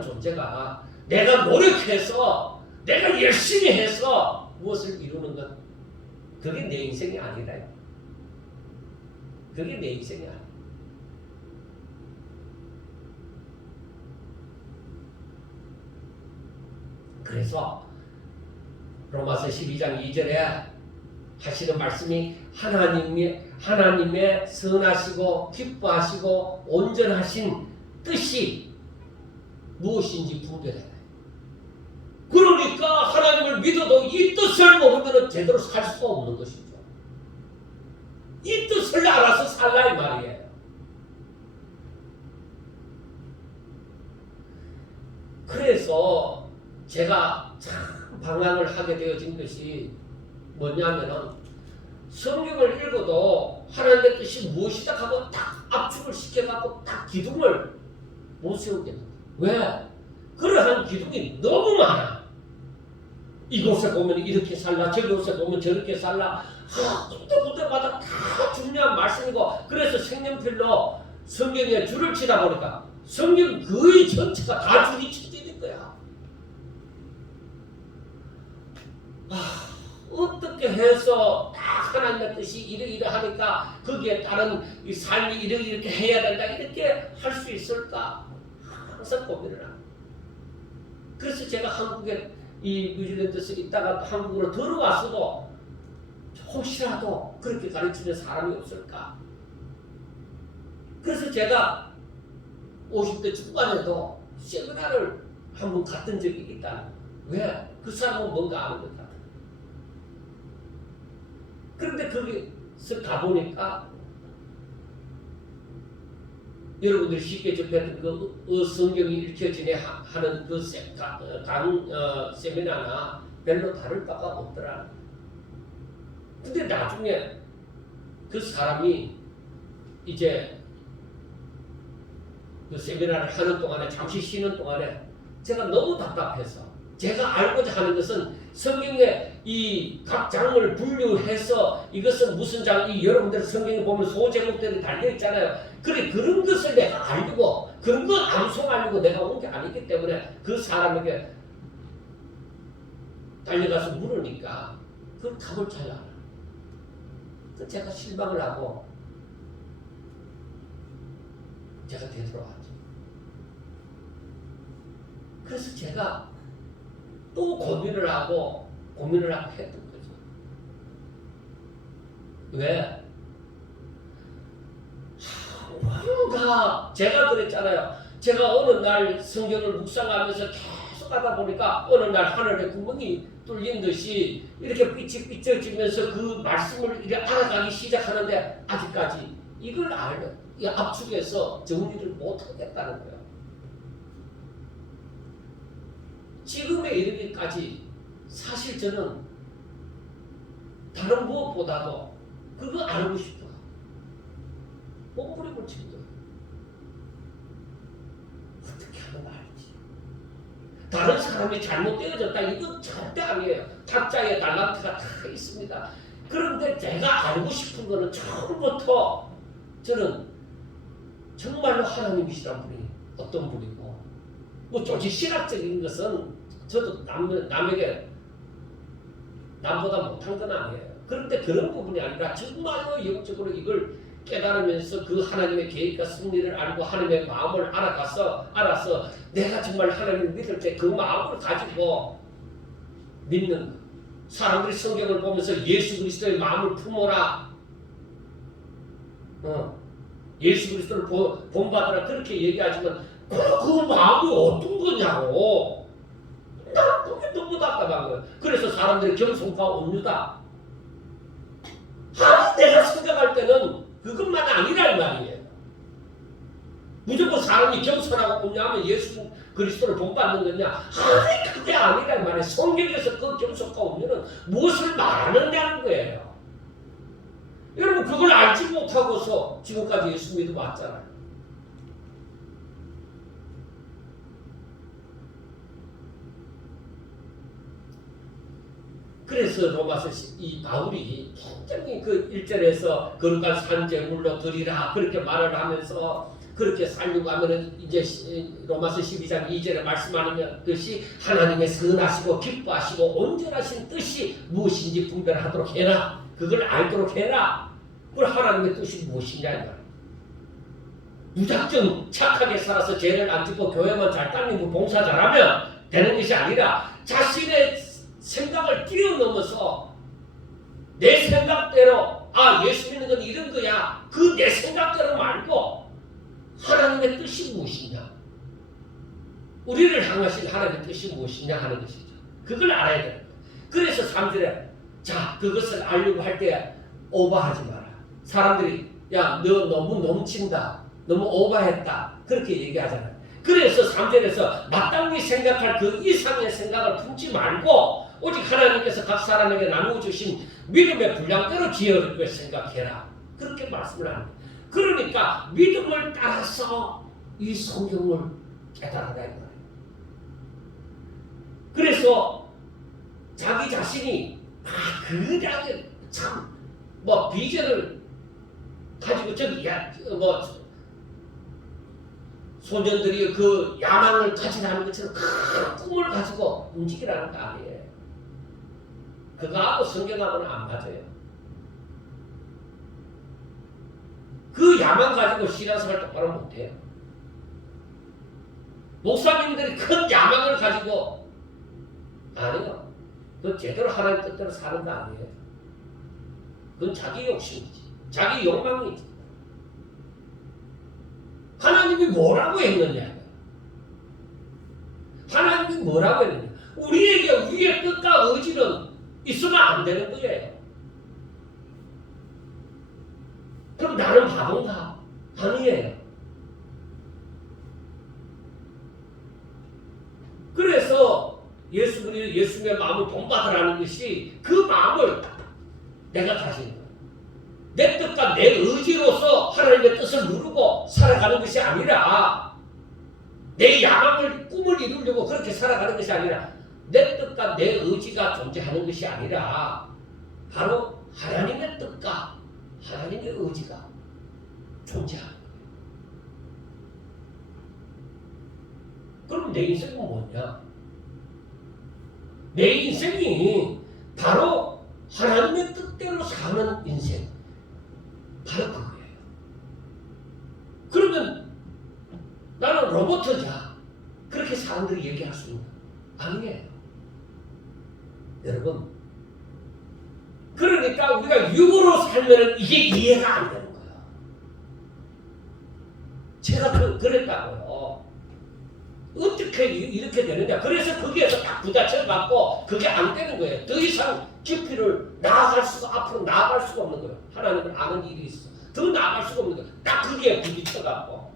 존재가 내가 노력해서 내가 열심히 해서 무엇을 이루는 것, 그게 내 인생이 아니다. 그게 내 인생이 아니다. 그래서 로마서 12장 2절에 하시는 말씀이 하나님의 선하시고 기뻐하시고 온전하신 뜻이 무엇인지 분별해라. 그러니까 하나님을 믿어도 이 뜻을 모르면 제대로 살 수 없는 것이죠. 이 뜻을 알아서 살라 이 말이에요. 그래서 제가 참 방황을 하게 되어진 것이 뭐냐면은 성경을 읽어도 하나님의 뜻이 무엇이다 하고 딱 압축을 시켜갖고 딱 기둥을 못 세우게 됩니다. 왜? 그러한 기둥이 너무 많아. 이곳에 보면 이렇게 살라, 저곳에 보면 저렇게 살라. 그때마다 다 중요한 말씀이고, 그래서 색연필로 성경에 줄을 치다 보니까 성경 거의 전체가 다 줄이 쳐지는 거야. 어떻게 해서 딱 하나님의 뜻이 이러이러하니까 거기에 따른 이 삶이 이렇게 해야 된다, 이렇게 할 수 있을까? 항상 고민을 합니다. 그래서 제가 한국에 이 뉴질랜드에서 있다가 한국으로 들어왔어도 혹시라도 그렇게 가르치는 사람이 없을까? 그래서 제가 50대 중반에도 세미나를 한번 갔던 적이 있다. 왜? 그 사람은 뭔가 아는 것 같아. 그런데 거기서 가보니까 여러분들이 쉽게 접했던 그 성경이 읽혀지네 하는 그 세미나나 별로 다를 바가 없더라. 근데 나중에 그 사람이 이제 그 세미나를 하는 동안에, 잠시 쉬는 동안에 제가 너무 답답해서, 제가 알고자 하는 것은 성경의 이 각 장을 분류해서 이것은 무슨 장, 이 여러분들 성경에 보면 소제목들이 달려 있잖아요. 그래, 그런 것을 내가 알고 그런 거 암송하려고 내가 온 게 아니기 때문에 그 사람에게 달려가서 물으니까 그 답을 잘 알아. 그 제가 실망을 하고 제가 되돌아왔죠. 그래서 제가 또 고민을 하고 했던 거죠. 왜? 뭔가 제가 그랬잖아요. 제가 어느 날 성경을 묵상하면서 계속 하다 보니까 어느 날 하늘의 구멍이 뚫린 듯이 이렇게 빛이 비춰지면서 그 말씀을 이렇게 알아가기 시작하는데 아직까지 이걸 알면 이 압축해서 정리를 못하겠다는 거예요. 지금에 이르기까지 사실 저는 다른 무엇보다도 그거 알고 싶어. 몸부림을 치는 거예요. 어떻게 하면 알지? 다른 사람이 잘못되어졌다, 이거 절대 아니에요. 각자의 달란트가 다 있습니다. 그런데 제가 알고 싶은 거는 처음부터 저는 정말로 하나님이시란 분이 어떤 분이고, 뭐 조직 신학적인 것은 저도 남에게 남보다 못한 건 아니에요. 그런데 그런 부분이 아니라 정말로 영적으로 이걸 깨달으면서 그 하나님의 계획과 승리를 알고 하나님의 마음을 알아서 내가 정말 하나님을 믿을 때 그 마음을 가지고 믿는 거. 사람들이 성경을 보면서 예수 그리스도의 마음을 품어라. 예수 그리스도를 본받아라 그렇게 얘기하지만 그 마음이 어떤 거냐고. 나는 그게 너무 답답한 거예요. 그래서 사람들이 겸손과 온유다. 내가 생각할 때는 그것만 아니란 말이에요. 무조건 사람이 겸손하고 온유하면 예수 그리스도를 본받는 거냐? 그게 아니란 말이에요. 성경에서 그 겸손과 온유는 무엇을 말하느냐는 거예요. 여러분 그걸 알지 못하고서 지금까지 예수 믿어 왔잖아요. 그래서 로마서 이 바울이 굉장히 그 1절에서 거룩한 산제물로 드리라 그렇게 말을 하면서 그렇게 살려고 하면은 이제 로마서 12장 2절에 말씀하는 듯이 하나님의 선하시고 기뻐하시고 온전하신 뜻이 무엇인지 분별하도록 해라. 그걸 알도록 해라. 그걸 하나님의 뜻이 무엇이냐 이 말이에요. 무작정 착하게 살아서 죄를 안 짓고 교회만 잘 다니고 봉사 잘하면 되는 것이 아니라 자신의 생각을 뛰어넘어서 내 생각대로 예수 믿는 건 이런 거야. 그 내 생각대로 말고 하나님의 뜻이 무엇이냐, 우리를 향하신 하나님의 뜻이 무엇이냐 하는 것이죠. 그걸 알아야 돼요. 그래서 3절에 자 그것을 알려고 할 때 오버하지 마라. 사람들이 야 너 너무 넘친다, 너무 오버했다 그렇게 얘기하잖아요. 그래서 3절에서 마땅히 생각할 그 이상의 생각을 품지 말고 오직 하나님께서 각 사람에게 나누어 주신 믿음의 분량대로 기여를 생각해라. 그렇게 말씀을 합니다. 그러니까 믿음을 따라서 이 성경을 깨달아야 거예요. 그래서 자기 자신이 그냥 참 비전을 가지고 소년들이 그 야망을 가지라는 것처럼 큰 꿈을 가지고 움직이라는 거 아니에요. 그거하고 성경하고는 안 맞아요. 그 야망 가지고 신앙생활 똑바로 못해요. 목사님들이 큰 야망을 가지고 아니요. 그건 제대로 하나님 뜻대로 사는 거 아니에요. 그건 자기 욕심이지. 자기 욕망이지. 하나님이 뭐라고 했느냐? 하나님이 뭐라고 했느냐? 우리에게 우리의 뜻과 의지는 있으면 안 되는 거예요. 그럼 나는 바본가? 아니에요. 그래서 예수님의 마음을 본받으라는 것이 그 마음을 내가 가진 거예요. 내 뜻과 내 의지로서 하나님의 뜻을 누르고 살아가는 것이 아니라 내 야망을 꿈을 이루려고 그렇게 살아가는 것이 아니라 내 뜻과 내 의지가 존재하는 것이 아니라 바로 하나님의 뜻과 하나님의 의지가 존재하는 거예요. 그럼 내 인생은 뭐냐? 내 인생이 바로 하나님의 뜻대로 사는 인생. 바로 그거예요. 그러면 나는 로봇이야. 그렇게 사람들이 얘기할 수 있는 아니에요. 여러분, 그러니까 우리가 육으로 살면 이게 이해가 안 되는 거예요. 제가 그랬다고요. 어떻게 이렇게 되느냐. 그래서 거기에서 딱 부딪혀 갖고 그게 안 되는 거예요. 더 이상 깊이를 앞으로 나아갈 수가 없는 거예요. 하나님을 아는 일이 있어. 더 나아갈 수가 없는 거예요. 딱 거기에 부딪혀 갖고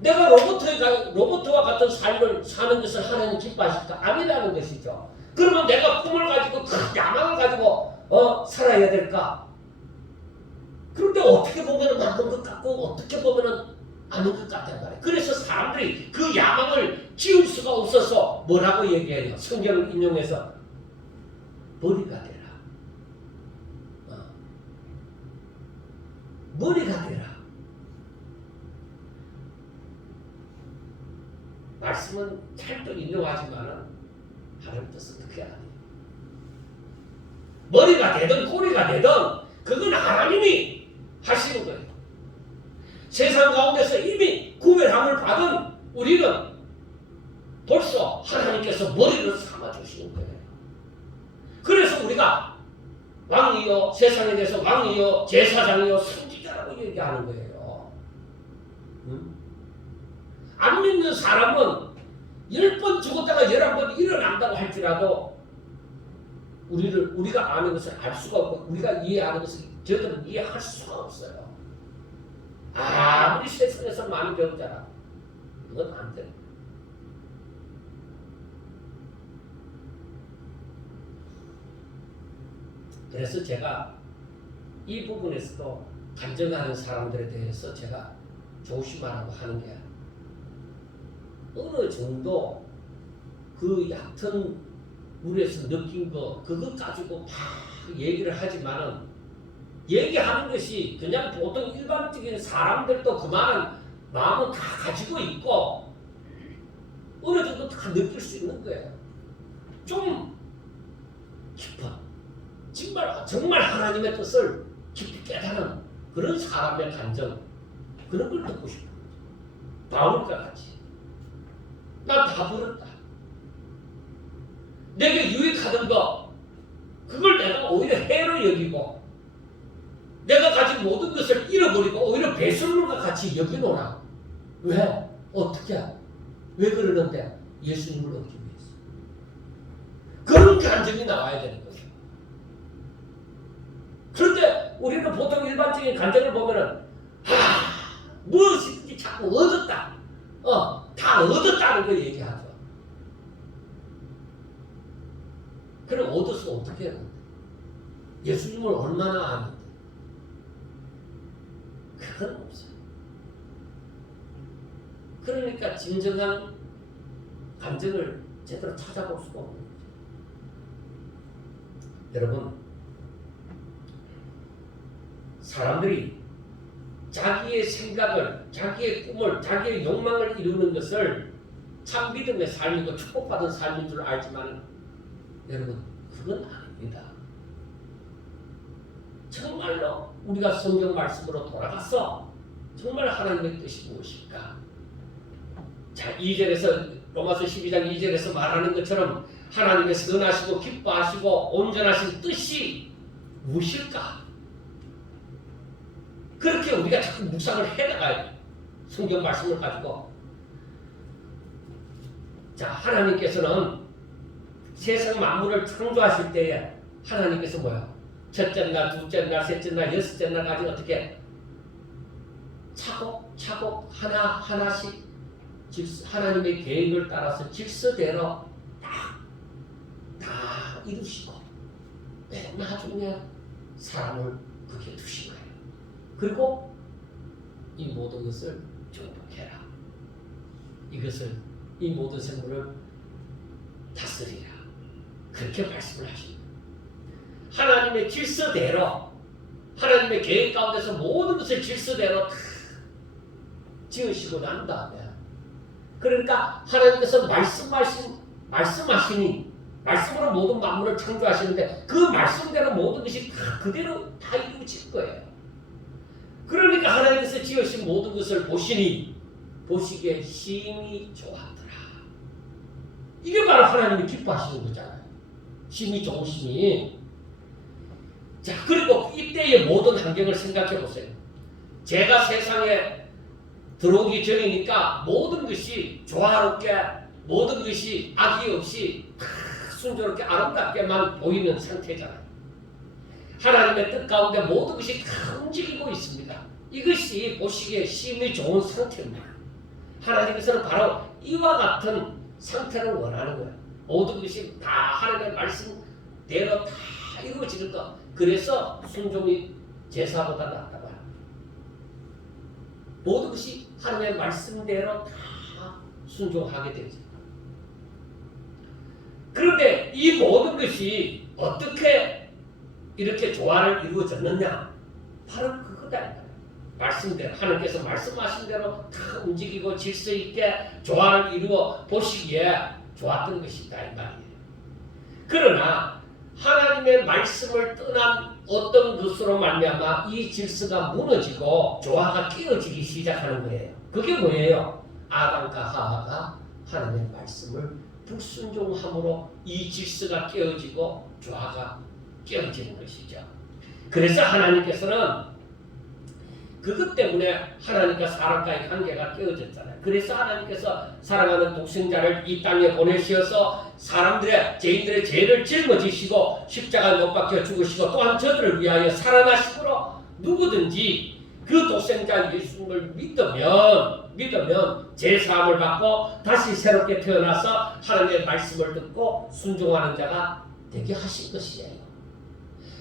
내가 로봇과 같은 삶을 사는 것을 하나님 기뻐하실까? 아니라는 것이죠. 그러면 내가 꿈을 가지고 큰 야망을 가지고 살아야 될까? 그런데 어떻게 보면 맞는 것 같고 어떻게 보면 아닌 것 같단 말이에요. 그래서 사람들이 그 야망을 지울 수가 없어서 뭐라고 얘기해요? 성경을 인용해서 머리가 되라. 머리가 되라. 말씀은 찰떡 인용하지만 하나님 뜻은 그게 아니에요. 머리가 되든 꼬리가 되든 그건 하나님이 하시는 거예요. 세상 가운데서 이미 구별함을 받은 우리는 벌써 하나님께서 머리를 삼아주시는 거예요. 그래서 우리가 왕이요, 세상에 대해서 왕이요, 제사장이요, 선지자라고 얘기하는 거예요. 안 믿는 사람은 10번 죽었다가 11번 일어난다고 할지라도 우리가 아는 것을 알 수가 없고 우리가 이해하는 것을 저들은 이해할 수가 없어요. 아무리 세상에서 많이 배우잖아. 그건 안 돼. 그래서 제가 이 부분에서도 간증하는 사람들에 대해서 제가 조심하라고 하는 게 어느 정도 그 얕은 물에서 느낀 거 그것 가지고 막 얘기를 하지만은 얘기하는 것이 그냥 보통 일반적인 사람들도 그만한 마음은 다 가지고 있고 어느 정도 다 느낄 수 있는 거예요. 좀 깊어. 정말 하나님의 뜻을 깊이 깨달은 그런 사람의 감정 그런 걸 듣고 싶어. 바울과 같이 난 다 버렸다. 내게 유익하던 거 그걸 내가 오히려 해로 여기고 내가 가진 모든 것을 잃어버리고 오히려 배설물과 같이 여기노라. 왜? 어떻게? 왜 그러는데? 예수님을 얻기 위해서. 그런 감정이 나와야 되는 거예요. 그런데 우리는 보통 일반적인 감정을 보면은 무엇이든지 자꾸 얻었다. 다 얻었다는 걸 얘기하죠. 그럼 얻어서 어떻게 해요? 예수님을 얼마나 아는데? 그건 없어요. 그러니까 진정한 감정을 제대로 찾아볼 수가 없는 거죠. 여러분, 사람들이 자기의 생각을, 자기의 꿈을, 자기의 욕망을 이루는 것을 참 믿음의 삶이고 축복받은 삶인 줄 알지만 여러분, 그건 아닙니다. 정말로 우리가 성경 말씀으로 돌아가서 정말 하나님의 뜻이 무엇일까? 자, 2절에서 로마서 12장 2절에서 말하는 것처럼 하나님의 선하시고 기뻐하시고 온전하신 뜻이 무엇일까? 그렇게 우리가 자꾸 묵상을 해나가야 돼. 성경 말씀을 가지고. 자, 하나님께서는 세상 만물을 창조하실 때에 하나님께서 뭐야? 첫째 날, 둘째 날, 셋째 날, 여섯째 날까지 어떻게 차곡차곡 하나하나씩 하나님의 계획을 따라서 질서대로 다 이루시고 나중에 사람을 그렇게 두신 거예요. 그리고 이 모든 것을 정복해라. 이 모든 생물을 다스리라. 그렇게 말씀을 하십니다. 하나님의 질서대로 하나님의 계획 가운데서 모든 것을 질서대로 다 지으시고 난 다음에 그러니까 하나님께서 말씀하시니 말씀으로 모든 만물을 창조하시는데 그 말씀대로 모든 것이 다 그대로 다 이루어질 거예요. 그러니까 하나님께서 지으신 모든 것을 보시기에 심히 좋았더라. 이게 바로 하나님이 기뻐하시는 거잖아요. 심히 좋으시니. 자, 그리고 이때의 모든 환경을 생각해 보세요. 제가 세상에 들어오기 전이니까 모든 것이 조화롭게, 모든 것이 악이 없이 순조롭게 아름답게만 보이는 상태잖아요. 하나님의 뜻 가운데 모든 것이 다 움직이고 있습니다. 이것이 보시기에 심히 좋은 상태입니다. 하나님께서는 바로 이와 같은 상태를 원하는 거예요. 모든 것이 다 하나님의 말씀대로 다 이루어지는 것. 그래서 순종이 제사보다 낫다고 합니다. 모든 것이 하나님의 말씀대로 다 순종하게 되죠. 그런데 이 모든 것이 어떻게 이렇게 조화를 이루어졌느냐? 바로 그거다. 말씀대로 하나님께서 말씀하신 대로 다 움직이고 질서 있게 조화를 이루어 보시기에 좋았던 것이다 이 말이에요. 그러나 하나님의 말씀을 떠난 어떤 것으로 말미암아 이 질서가 무너지고 조화가 깨어지기 시작하는 거예요. 그게 뭐예요? 아담과 하와가 하나님의 말씀을 불순종함으로 이 질서가 깨어지고 조화가 깨어지는 것이죠. 그래서 하나님께서는 그것 때문에 하나님과 사람과의 관계가 깨어졌잖아요. 그래서 하나님께서 사랑하는 독생자를 이 땅에 보내셔서 사람들의 죄인들의 죄를 짊어지시고 십자가에 못 박혀 죽으시고 또한 저들을 위하여 살아나심으로 누구든지 그 독생자 예수님을 믿으면 죄사함을 받고 다시 새롭게 태어나서 하나님의 말씀을 듣고 순종하는 자가 되게 하신 것이에요.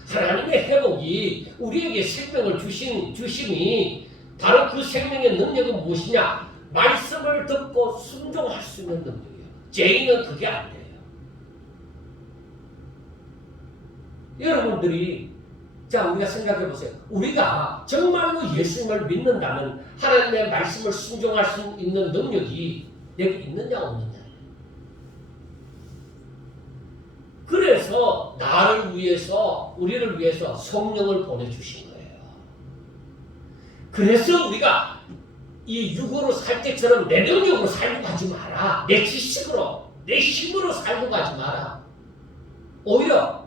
하나님의 회복이 우리에게 생명을 주심이 바로 그 생명의 능력은 무엇이냐? 말씀을 듣고 순종할 수 있는 능력이에요. 죄인은 그게 안 돼요. 여러분들이 자 우리가 생각해 보세요. 우리가 정말로 예수님을 믿는다면 하나님의 말씀을 순종할 수 있는 능력이 내게 있느냐 없느냐. 그래서 나를 위해서 우리를 위해서 성령을 보내주신 거예요. 그래서 우리가 이 육으로 살 때처럼 내 능력으로 살고 가지 마라. 내 지식으로 내 힘으로 살고 가지 마라. 오히려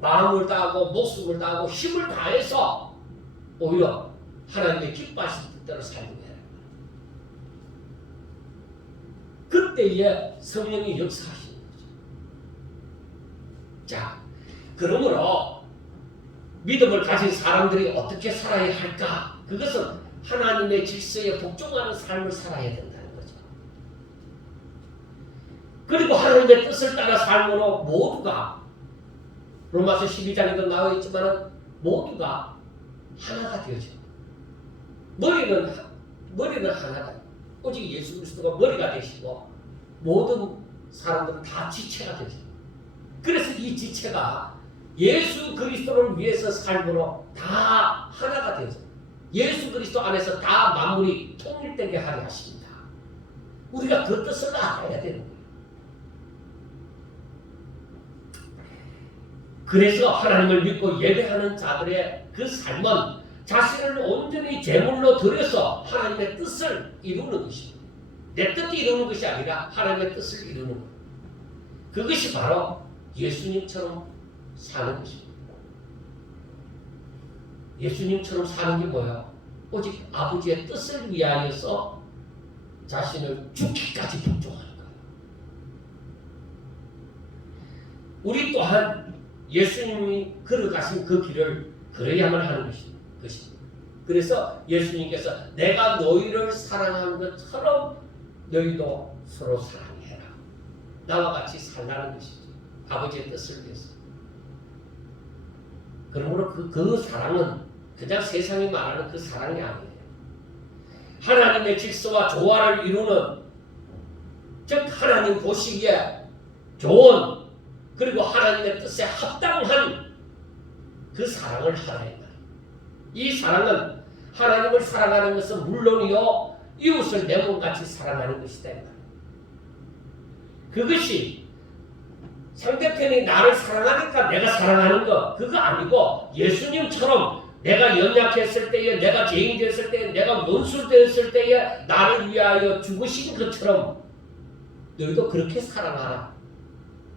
마음을 다하고 목숨을 다하고 힘을 다해서 오히려 하나님의 기뻐하신 뜻대로 살고 해라. 그때에 성령이 역사하시는 거죠. 자, 그러므로 믿음을 가진 사람들이 어떻게 살아야 할까? 그것은 하나님의 질서에 복종하는 삶을 살아야 된다는 거죠. 그리고 하나님의 뜻을 따라 삶으로 모두가 로마서 12장에도 나와 있지만 모두가 하나가 되어져. 머리는 하나다. 오직 예수 그리스도가 머리가 되시고 모든 사람들은 다 지체가 되죠. 그래서 이 지체가 예수 그리스도를 위해서 삶으로 다 하나가 되죠. 예수 그리스도 안에서 다 만물이 통일되게 하려 하십니다. 우리가 그 뜻을 알아야 되는 거예요. 그래서 하나님을 믿고 예배하는 자들의 그 삶은 자신을 온전히 제물로 드려서 하나님의 뜻을 이루는 것입니다. 내 뜻이 이루는 것이 아니라 하나님의 뜻을 이루는 것. 그것이 바로 예수님처럼 사는 것입니다. 예수님처럼 사는 게 뭐예요? 오직 아버지의 뜻을 위하여서 자신을 죽기까지 복종하는 거예요. 우리 또한 예수님이 걸어가신 그 길을 걸어야만 하는 것입니다. 그래서 예수님께서 내가 너희를 사랑한 것처럼 너희도 서로 사랑해라. 나와 같이 살라는 것이죠. 아버지의 뜻을 위해서. 그러므로 그 사랑은 그냥 세상이 말하는 그 사랑이 아니에요. 하나님의 질서와 조화를 이루는, 즉 하나님 보시기에 좋은, 그리고 하나님의 뜻에 합당한 그 사랑을 하라 이 말이에요. 이 사랑은 하나님을 사랑하는 것은 물론이요 이웃을 내 몸같이 사랑하는 것이다 이 말이에요. 그것이 상대편이 나를 사랑하니까 내가 사랑하는 거 그거 아니고 예수님처럼 내가 연약했을 때에 내가 죄인 됐을 때에 내가 원수 되었을 때에 나를 위하여 죽으신 것처럼 너희도 그렇게 사랑하라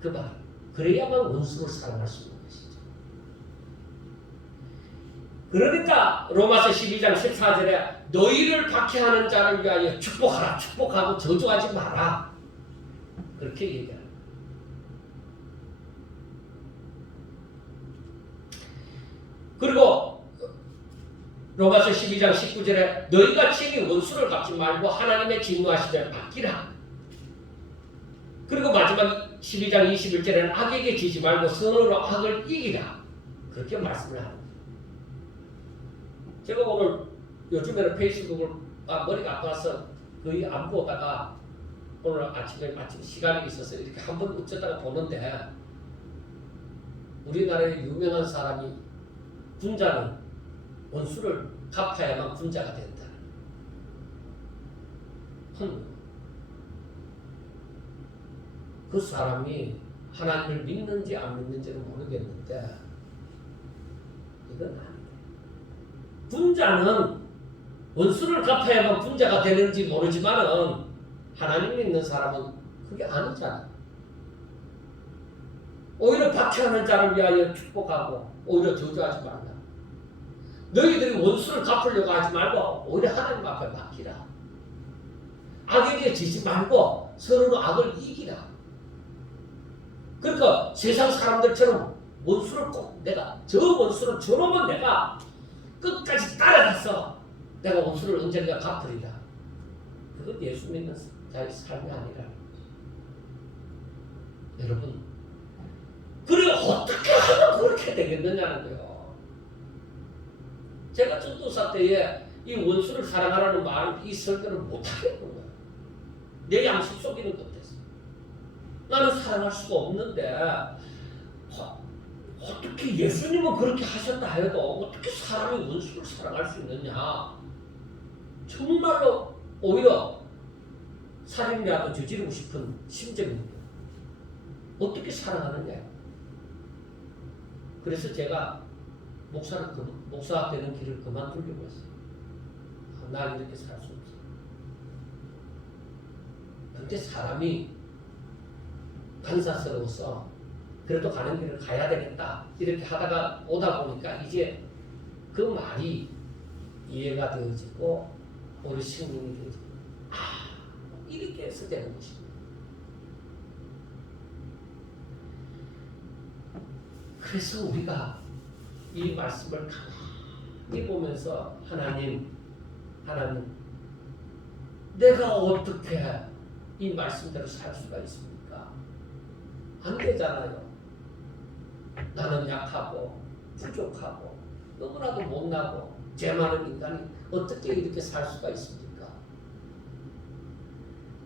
그 말. 그래야만 원수를 사랑할 수 있는 것이죠. 그러니까 로마서 12장 14절에 너희를 박해하는 자를 위하여 축복하라. 축복하고 저주하지 마라. 그렇게 얘기합니다. 그리고 로마서 12장 19절에 너희가 친히 원수를 갚지 말고 하나님의 진노하시면 맡기라. 그리고 마지막 12장 21절에는 악에게 지지 말고 선으로 악을 이기라. 그렇게 말씀을 합니다. 제가 오늘 요즘에는 페이스북을 머리가 아파서 거의 안 보다가 오늘 아침에 시간이 있어서 이렇게 한번 어쩌다가 보는데 우리나라의 유명한 사람이 군자는 원수를 갚아야만 군자가 된다. 그 사람이 하나님을 믿는지 안 믿는지는 모르겠는데 이건 아니다. 분자는 원수를 갚아야만 분자가 되는지 모르지만은 하나님 믿는 사람은 그게 아니잖아. 오히려 박해하는 자를 위하여 축복하고 오히려 저주하지 말라. 너희들이 원수를 갚으려고 하지 말고 오히려 하나님 앞에 맡기라. 악에게 지지 말고 서로 악을 이기라. 그러니까 세상 사람들처럼 원수를 꼭 내가 저 원수를 저놈은 내가 끝까지 따라가서 내가 원수를 언젠가 갚으리라. 그건 예수 믿는 자의 삶이 아니라. 여러분, 그래 어떻게 하면 그렇게 되겠느냐는 거예요. 제가 전도사 때에 이 원수를 사랑하라는 말, 이 설교를 못하겠는 거예요. 내 양심 속이는 것 같아서. 나는 사랑할 수가 없는데 어떻게 예수님은 그렇게 하셨다 해도 어떻게 사람이 원수를 사랑할 수 있느냐. 정말로 오히려 살인이라도 저지르고 싶은 심정입니다. 어떻게 사랑하느냐. 그래서 제가 목사 되는 길을 그만두려고 했어요. 난 이렇게 살 수 없어. 근데 사람이 간사스러워서 그래도 가는 길을 가야 되겠다 이렇게 하다가 오다 보니까 이제 그 말이 이해가 되어지고 우리 신앙이 되어지고 이렇게 해서 되는 것입니다. 그래서 우리가 이 말씀을 가만히 보면서 하나님 내가 어떻게 이 말씀대로 살 수가 있습니까? 안 되잖아요. 나는 약하고 부족하고 너무나도 못나고 죄 많은 인간이 어떻게 이렇게 살 수가 있습니까?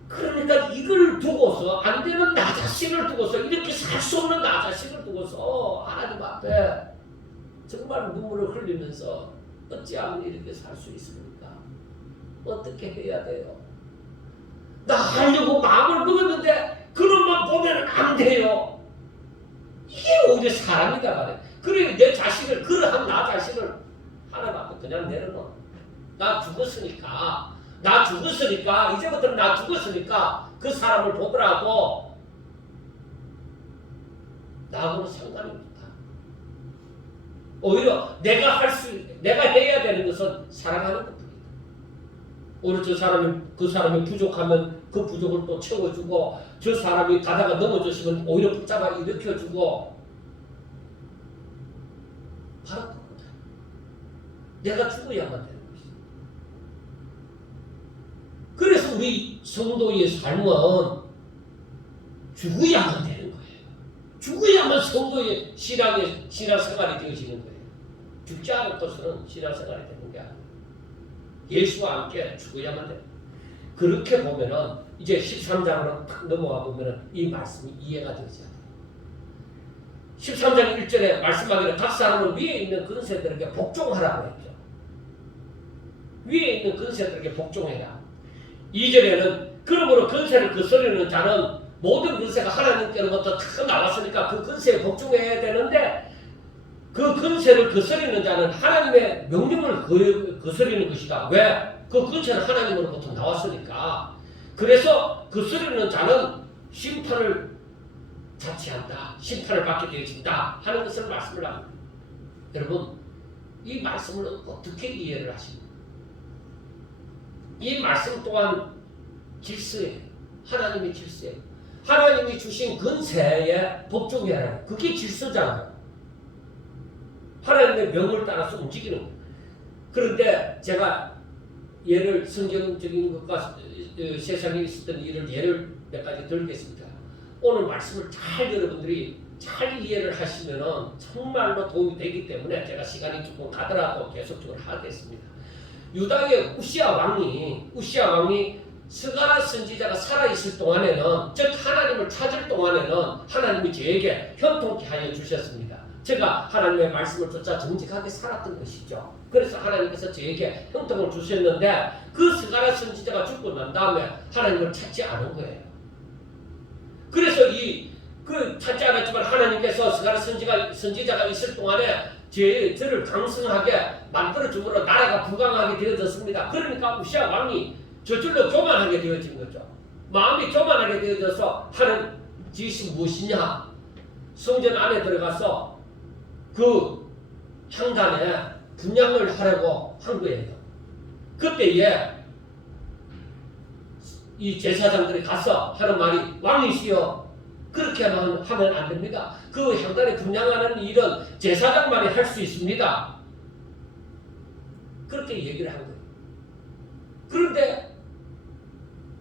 그러니까 이걸 두고서 안 되는 나 자신을 두고서 이렇게 살 수 없는 나 자신을 두고서 하나님 앞에 정말 눈물을 흘리면서 어찌하면 이렇게 살 수 있습니까? 어떻게 해야 돼요? 나 하려고 마음을 먹었는데 그놈만 보면 안 돼요. 이게 오히려 사람이다 말이야. 그래 내 자신을 그러한 나 자신을 하나님 앞에 그냥 내려놓아. 나 죽었으니까 이제부터는 나 죽었으니까 그 사람을 보더라도 나하고는 상관이 없다. 오히려 내가 해야 되는 것은 사랑하는 것뿐이다. 오히려 그 사람이 부족하면 그 부족을 또 채워주고 저 사람이 가다가 넘어졌으면 오히려 붙잡아 일으켜주고 바로 그거다. 내가 죽어야만 되는 것이다. 그래서 우리 성도의 삶은 죽어야만 되는 거예요. 죽어야만 성도의 신앙생활이 되어지는 거예요. 죽지 않을 것은 신앙생활이 되는 게 아니에요. 예수와 함께 죽어야만 돼요. 그렇게 보면은 이제 13장으로 탁 넘어가 보면은 이 말씀이 이해가 되지 않아요. 13장 1절에 말씀하기를 각 사람은 위에 있는 근세들에게 복종하라고 했죠. 위에 있는 근세들에게 복종해라. 2절에는 그러므로 근세를 거스르는 자는 모든 근세가 하나님께로부터 탁 나왔으니까 그 근세에 복종해야 되는데 그 근세를 거스르는 자는 하나님의 명령을 거스르는 것이다. 왜? 그 근세는 하나님으로부터 나왔으니까. 그래서 거스르는 자는 심판을 자취한다. 심판을 받게 되어진다. 하는 것을 말씀을 합니다. 여러분, 이 말씀을 어떻게 이해를 하십니까? 이 말씀 또한 질서예요. 하나님의 질서예요. 하나님이 주신 근세에 복종해야 해요. 그게 질서잖아요. 하나님의 명을 따라서 움직이는 거예요. 그런데 제가 예를 성경적인 것과 세상에 있었던 일을 예를 몇 가지 들겠습니다. 오늘 말씀을 잘 여러분들이 잘 이해를 하시면은 정말로 도움이 되기 때문에 제가 시간이 조금 가더라도 계속적으로 하겠습니다. 유다의 우시아 왕이 스가랴 선지자가 살아있을 동안에는, 즉 하나님을 찾을 동안에는 하나님이 저에게 형통케 하여 주셨습니다. 제가 하나님의 말씀을 쫓아 정직하게 살았던 것이죠. 그래서 하나님께서 저에게 형통을 주셨는데 그 스가랴 선지자가 죽고 난 다음에 하나님을 찾지 않은 거예요. 그래서 그 찾지 않았지만 하나님께서 스가랴 선지자가 있을 동안에 저를 강성하게 만들어 주므로 나라가 부강하게 되어졌습니다. 그러니까 우시아 왕이 저절로 교만하게 되어진 거죠. 마음이 교만하게 되어져서 하는 짓이 무엇이냐? 성전 안에 들어가서 그 향단에 분향을 하려고 한 거예요. 그때에 이 제사장들이 가서 하는 말이 왕이시여 그렇게 하면 안 됩니다. 그 향단에 분향하는 일은 제사장만이 할 수 있습니다. 그렇게 얘기를 한 거예요. 그런데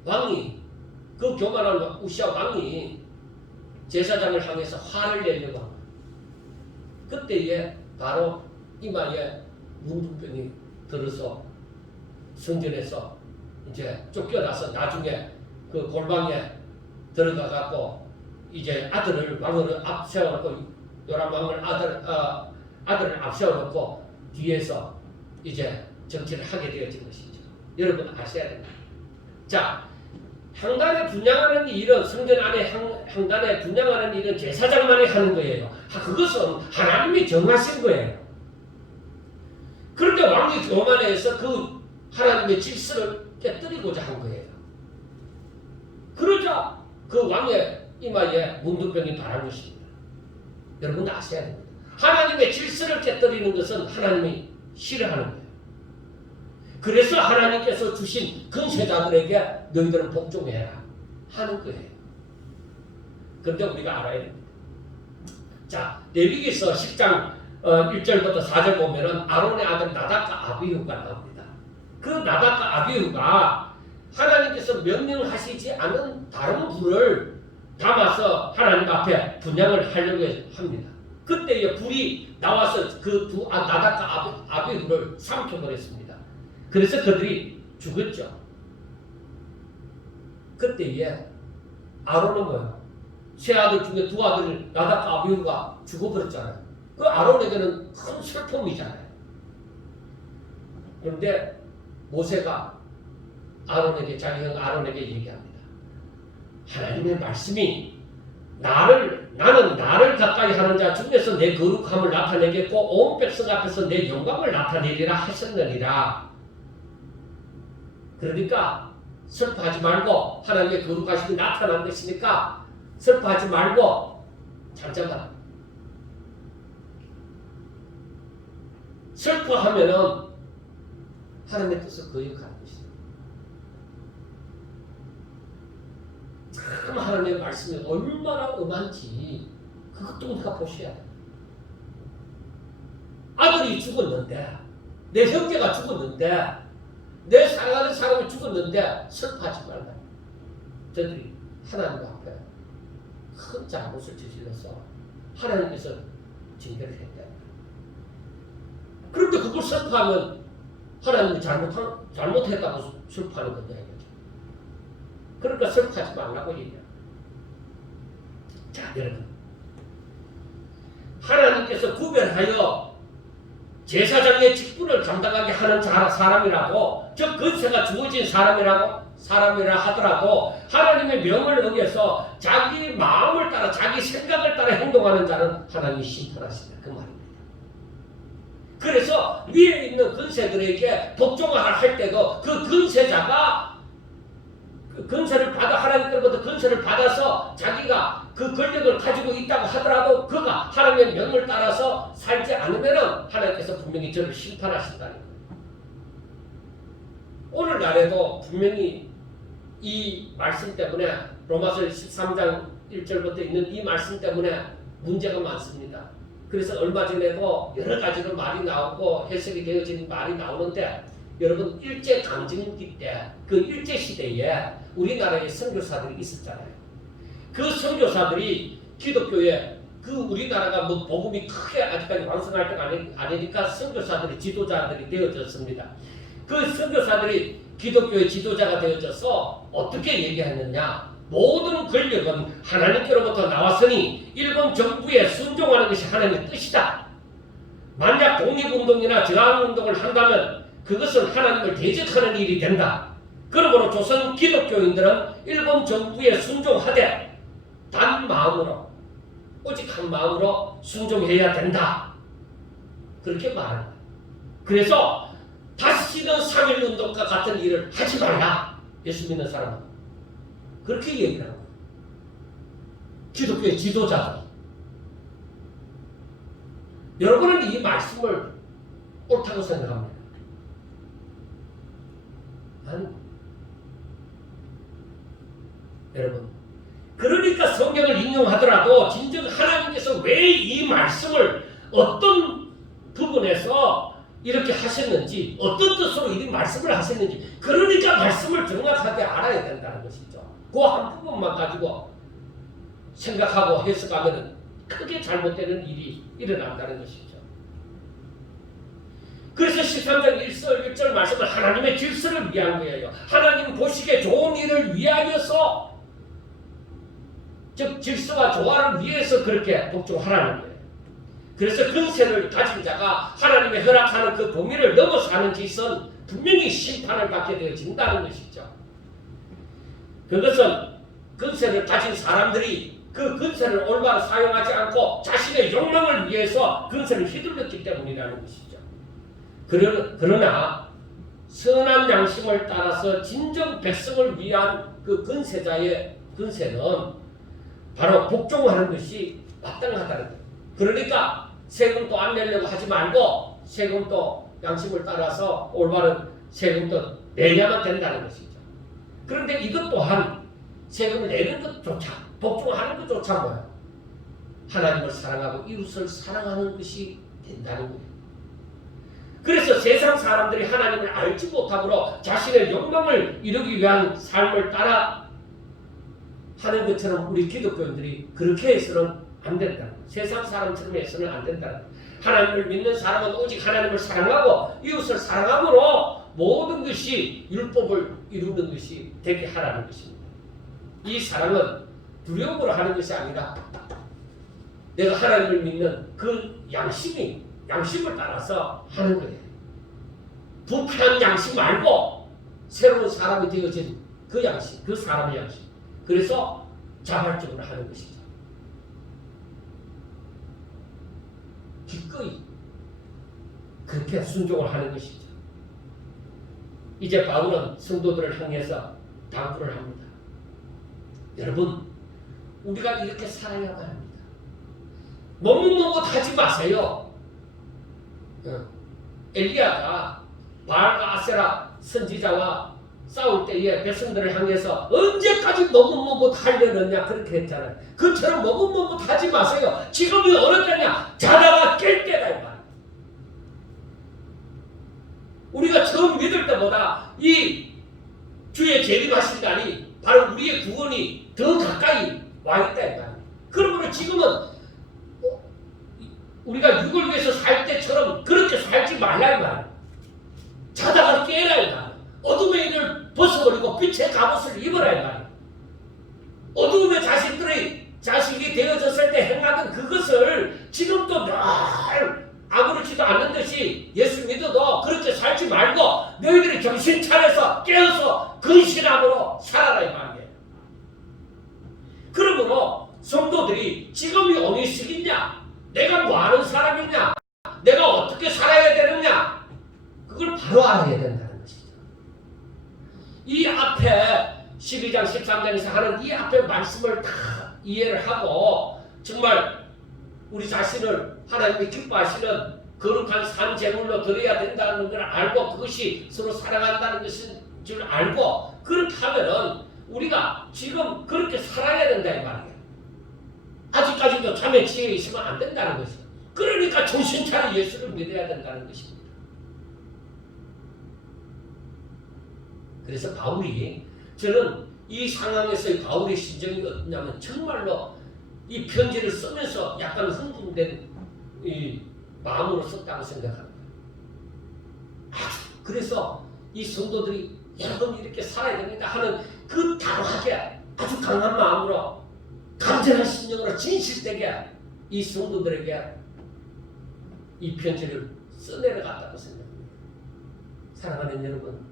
왕이 그 교만한 우시아 왕이 제사장을 향해서 화를 내려고 합니다. 그때에 바로 이마에 문둥병이 들어서 성전에서 이제 쫓겨나서 나중에 그 골방에 들어가 갖고 이제 아들을 왕으로 앞세워놓고 요람 왕을 아들을 앞세워놓고 뒤에서 이제 정치를 하게 되어진 것이죠. 여러분 아셔야 됩니다. 자, 향단에 분향하는 일은 성전 안에 향단에 분향하는 일은 제사장만이 하는 거예요. 그것은 하나님이 정하신 거예요. 그런데 왕이 교만해서 그 하나님의 질서를 깨뜨리고자 한 거예요. 그러자 그 왕의 이마에 문둥병이 발한 것입니다. 여러분 아셔야 됩니다. 하나님의 질서를 깨뜨리는 것은 하나님이 싫어하는 거예요. 그래서 하나님께서 주신 근세자들에게 너희들은 복종해라 하는 거예요. 그런데 우리가 알아야 됩니다. 자, 레위기서 10장 1절부터 4절 보면은 아론의 아들 나답과 아비후가 나옵니다. 그 나답과 아비후가 하나님께서 명령하시지 않은 다른 불을 담아서 하나님 앞에 분향을 하려고 합니다. 그때에 불이 나와서 그 두 나답과 아비후를 삼켜버렸습니다. 그래서 그들이 죽었죠. 그때에 아론은 뭐예요? 세 아들 중에 두 아들 나답과 아비후가 죽어버렸잖아요. 그 아론에게는 큰 슬픔이잖아요. 그런데 모세가 아론에게 자기 형 아론에게 얘기합니다. 하나님의 말씀이 나는 나를 가까이 하는 자 중에서 내 거룩함을 나타내겠고 온 백성 앞에서 내 영광을 나타내리라 하셨느니라. 그러니까 슬퍼하지 말고 하나님의 거룩하심이 나타난 것이니까 슬퍼하지 말고 잠잠하라. 슬퍼하면은 하나님의 뜻을 거역하는 것이다. 참 하나님의 말씀이 얼마나 엄한지 그것도 우리가 보셔야 돼요. 아들이 죽었는데 내 형제가 죽었는데 내 사랑하는 사람이 죽었는데 슬퍼하지 말라. 저들이 하나님 앞에 큰 잘못을 저질러서 하나님께서 징계를 했다. 그런데 그걸 슬퍼하면 하나님이 잘못했다고 슬퍼하는 거냐 이거죠. 그러니까 슬퍼하지 말라고 얘기해요. 자, 여러분, 하나님께서 구별하여 제사장의 직분을 감당하게 하는 사람이라도, 즉 근세가 주어진 사람이라 하더라도 하나님의 명을 어겨서 자기 마음을 따라 자기 생각을 따라 행동하는 자는 하나님이 심판하신다 그 말입니다. 그래서 위에 있는 근세들에게 복종을 할 때도 그 근세자가 그 근세를 받아 하나님께로부터 근세를 받아서 자기가 그 권력을 가지고 있다고 하더라도 그가 하나님의 명을 따라서 살지 않으면은 하나님께서 분명히 저를 심판하신다는 거예요. 오늘날에도 분명히 이 말씀 때문에 로마서 13장 1절부터 있는 이 말씀 때문에 문제가 많습니다. 그래서 얼마 전에도 여러 가지로 말이 나오고 해석이 되어진 말이 나오는데 여러분 일제강점기 때 그 일제시대에 우리나라에 선교사들이 있었잖아요. 그 선교사들이 기독교에 그 우리나라가 뭐 복음이 크게 아직까지 완성할 때가 아니니까 선교사들이 지도자들이 되어졌습니다. 그 선교사들이 기독교의 지도자가 되어져서 어떻게 얘기했느냐? 모든 권력은 하나님께로부터 나왔으니 일본 정부에 순종하는 것이 하나님의 뜻이다. 만약 독립운동이나 저항운동을 한다면 그것은 하나님을 대적하는 일이 된다. 그러므로 조선 기독교인들은 일본 정부에 순종하되 단 마음으로 오직 한 마음으로 순종해야 된다. 그렇게 말하는 거예요. 그래서 다시는 3.1운동과 같은 일을 하지 말라. 예수 믿는 사람은 그렇게 얘기를 하는 거예요. 기독교의 지도자들. 여러분은 이 말씀을 옳다고 생각합니다. 여러분, 그러니까 성경을 인용하더라도 진정 하나님께서 왜 이 말씀을 어떤 부분에서 이렇게 하셨는지, 어떤 뜻으로 이 말씀을 하셨는지, 그러니까 말씀을 정확하게 알아야 된다는 것이죠. 그 한 부분만 가지고 생각하고 해석하면 크게 잘못되는 일이 일어난다는 것이죠. 그래서 13장 1절 말씀은 하나님의 질서를 위한 거예요. 하나님 보시기에 좋은 일을 위하여서, 즉 질서와 조화를 위해서 그렇게 복종하라는 거예요. 그래서 근세를 가진 자가 하나님의 허락하는 그 범위를 넘어서 하는 짓은 분명히 심판을 받게 되어진다는 것이죠. 그것은 근세를 가진 사람들이 그 근세를 올바로 사용하지 않고 자신의 욕망을 위해서 근세를 휘둘렀기 때문이라는 것이죠. 그러나 선한 양심을 따라서 진정 백성을 위한 그 근세자의 근세는 바로 복종하는 것이 마땅하다는 거예요. 그러니까 세금도 안 내려고 하지 말고 세금도 양심을 따라서 올바른 세금도 내야만 된다는 것이죠. 그런데 이것 또한 세금을 내는 것조차, 복종하는 것조차 뭐예요? 하나님을 사랑하고 이웃을 사랑하는 것이 된다는 거예요. 그래서 세상 사람들이 하나님을 알지 못하므로 자신의 욕망을 이루기 위한 삶을 따라 하는 것처럼 우리 기독교인들이 그렇게 해서는 안 된다는 거예요. 세상 사람처럼 해서는 안 된다는 거예요. 하나님을 믿는 사람은 오직 하나님을 사랑하고 이웃을 사랑함으로 모든 것이 율법을 이루는 것이 되게 하라는 것입니다. 이 사랑은 두려움으로 하는 것이 아니라 내가 하나님을 믿는 그 양심을 따라서 하는 거예요. 불편한 양심 말고 새로운 사람이 되어진 그 양심, 그 사람의 양심. 그래서 자발적으로 하는 것이죠. 기꺼이 그렇게 순종을 하는 것이죠. 이제 바울은 성도들을 향해서 당부를 합니다. 여러분, 우리가 이렇게 살아야만 합니다. 머뭇머뭇하지 마세요. 엘리야가 바알과 아세라 선지자와 싸울 때에 백성들을 향해서 언제까지 머뭇머뭇하려느냐 그렇게 했잖아요. 그처럼 머뭇머뭇하지 마세요. 지금이 어느 때냐? 자다가 깰 때다 이 말이에요. 우리가 처음 믿을 때보다 이 주의 재림하신 날이 바로 우리의 구원이 더 가까이 와 있다 이 말이에요. 그러므로 지금은 우리가 육을 위해서 살 때처럼 그렇게 살지 말라 이 말이에요. 자다가 깨라 이 말이에요. 어둠의 일을 벗어버리고 빛의 갑옷을 입어라 이 말이에요. 어둠의 자식이 되어졌을 때 행하던 그것을 지금도 늘 아무렇지도 않는 듯이 예수 믿어도 그렇게 살지 말고 너희들이 정신 차려서 깨어서 근신함으로 살아라 이 말이에요. 그러므로 성도들이 지금이 어느 시기냐? 내가 뭐하는 사람이냐? 내가 어떻게 살아야 되느냐? 그걸 바로 알아야 된다는 것이죠. 이 앞에 12장 13장에서 하는 이 앞에 말씀을 다 이해를 하고 정말 우리 자신을 하나님이 기뻐하시는 거룩한 산 제물로 드려야 된다는 걸 알고 그것이 서로 사랑한다는 것인 줄 알고 그렇게 하면은 우리가 지금 그렇게 살아야 된다 이 말이에요. 아직까지도 잠에 취해 있으면 안 된다는 것이죠. 그러니까 정신 차려 예수를 믿어야 된다는 것입니다. 그래서 바울이 저는 이 상황에서의 바울의 심정이 어떠냐면 정말로 이 편지를 쓰면서 약간 흥분된 이 마음으로 썼다고 생각합니다. 그래서 이 성도들이 여러분 이렇게 살아야 됩니다 하는 그 단호하게 아주 강한 마음으로 간절한 심령으로 진실되게 이 성도들에게 이 편지를 써내려갔다고 생각합니다. 사랑하는 여러분,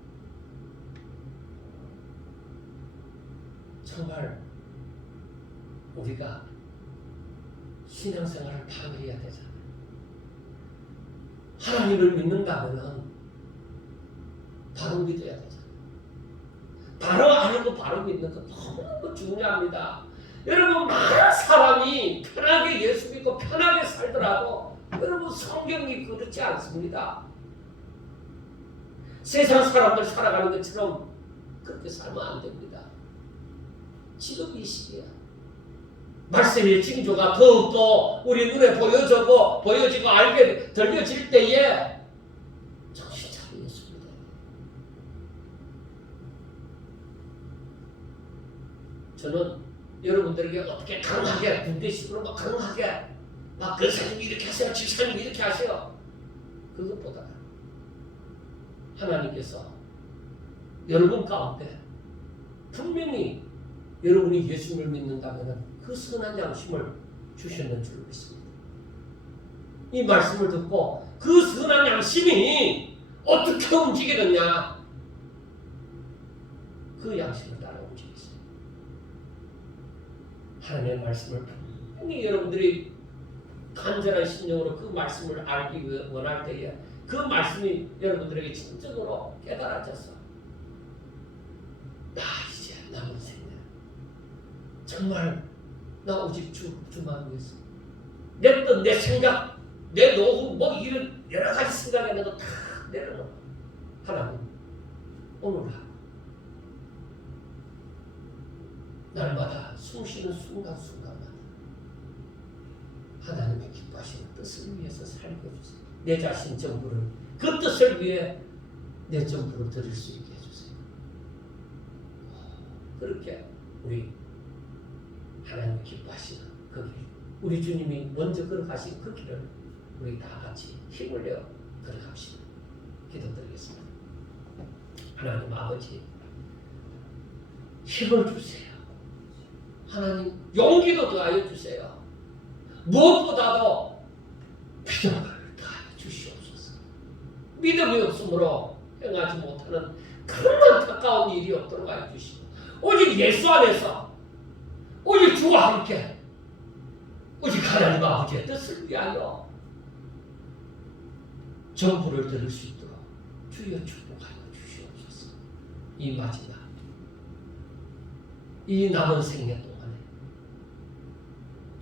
정말 우리가 신앙생활을 바로 해야 되잖아요. 하나님을 믿는다면 바로 믿어야 되잖아요. 바로 알고 바로 믿는 거 너무 중요합니다. 여러분, 많은 사람이 편하게 예수 믿고 편하게 살더라도 여러분, 성경이 그렇지 않습니다. 세상 사람들 살아가는 것처럼 그렇게 살면 안 됩니다. 지금 이 시기야. 말씀의 징조가 더욱더 우리 눈에 보여지고 알게 들려질 때에 정신 차리겠습니다. 저는 여러분들에게 어떻게 강하게 군대식으로 막 강하게 막 그 사님이 이렇게 하세요, 집사님이 이렇게 하세요. 그것보다 하나님께서 여러분 가운데 분명히 여러분이 예수를 믿는다면 그 선한 양심을 주셨는 줄 믿습니다. 이 말씀을 듣고 그 선한 양심이 어떻게 움직이느냐, 그 양심을 따라 움직이세요. 하나님의 말씀을 분명히 여러분들이 간절한 심령으로 그 말씀을 알기 원할 때에 그 말씀이 여러분들에게 진정으로 깨달아져서 나 이제 남은 생애 정말 나 오직 주만 위해서 내 뜻, 내 생각, 내 노후 뭐 이런 여러 가지 생각이 나도 다 내려놓고 하나님 오늘 날마다 숨쉬는 순간순간마다 하나님의 기뻐하시는 뜻을 위해서 살게 해주세요. 내 자신 전부를 그 뜻을 위해 내 전부를 드릴 수 있게 해주세요. 그렇게 우리 하나님 기뻐하시는 그 길, 우리 주님이 먼저 걸어가신 그 길을 우리 다 같이 힘을 내어 걸어갑시다. 기도드리겠습니다. 하나님 아버지, 힘을 주세요. 하나님 용기도 더하여 주세요. 무엇보다도 믿음을 더하여 주시옵소서. 믿음이 없으므로 행하지 못하는 그런 안타까운 일이 없도록 하여 주시고 오직 예수 안에서 오직 주와 함께 오직 하나님 아버지의 뜻을 위하여 전부를 들을 수 있도록 주여 축복하여 주시옵소서. 이 마지막 이 남은 생애 동안에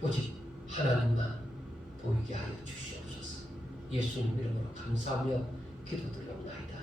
오직 하나님만 보이게 하여 주시옵소서. 예수님 이름으로 감사하며 기도드립니다.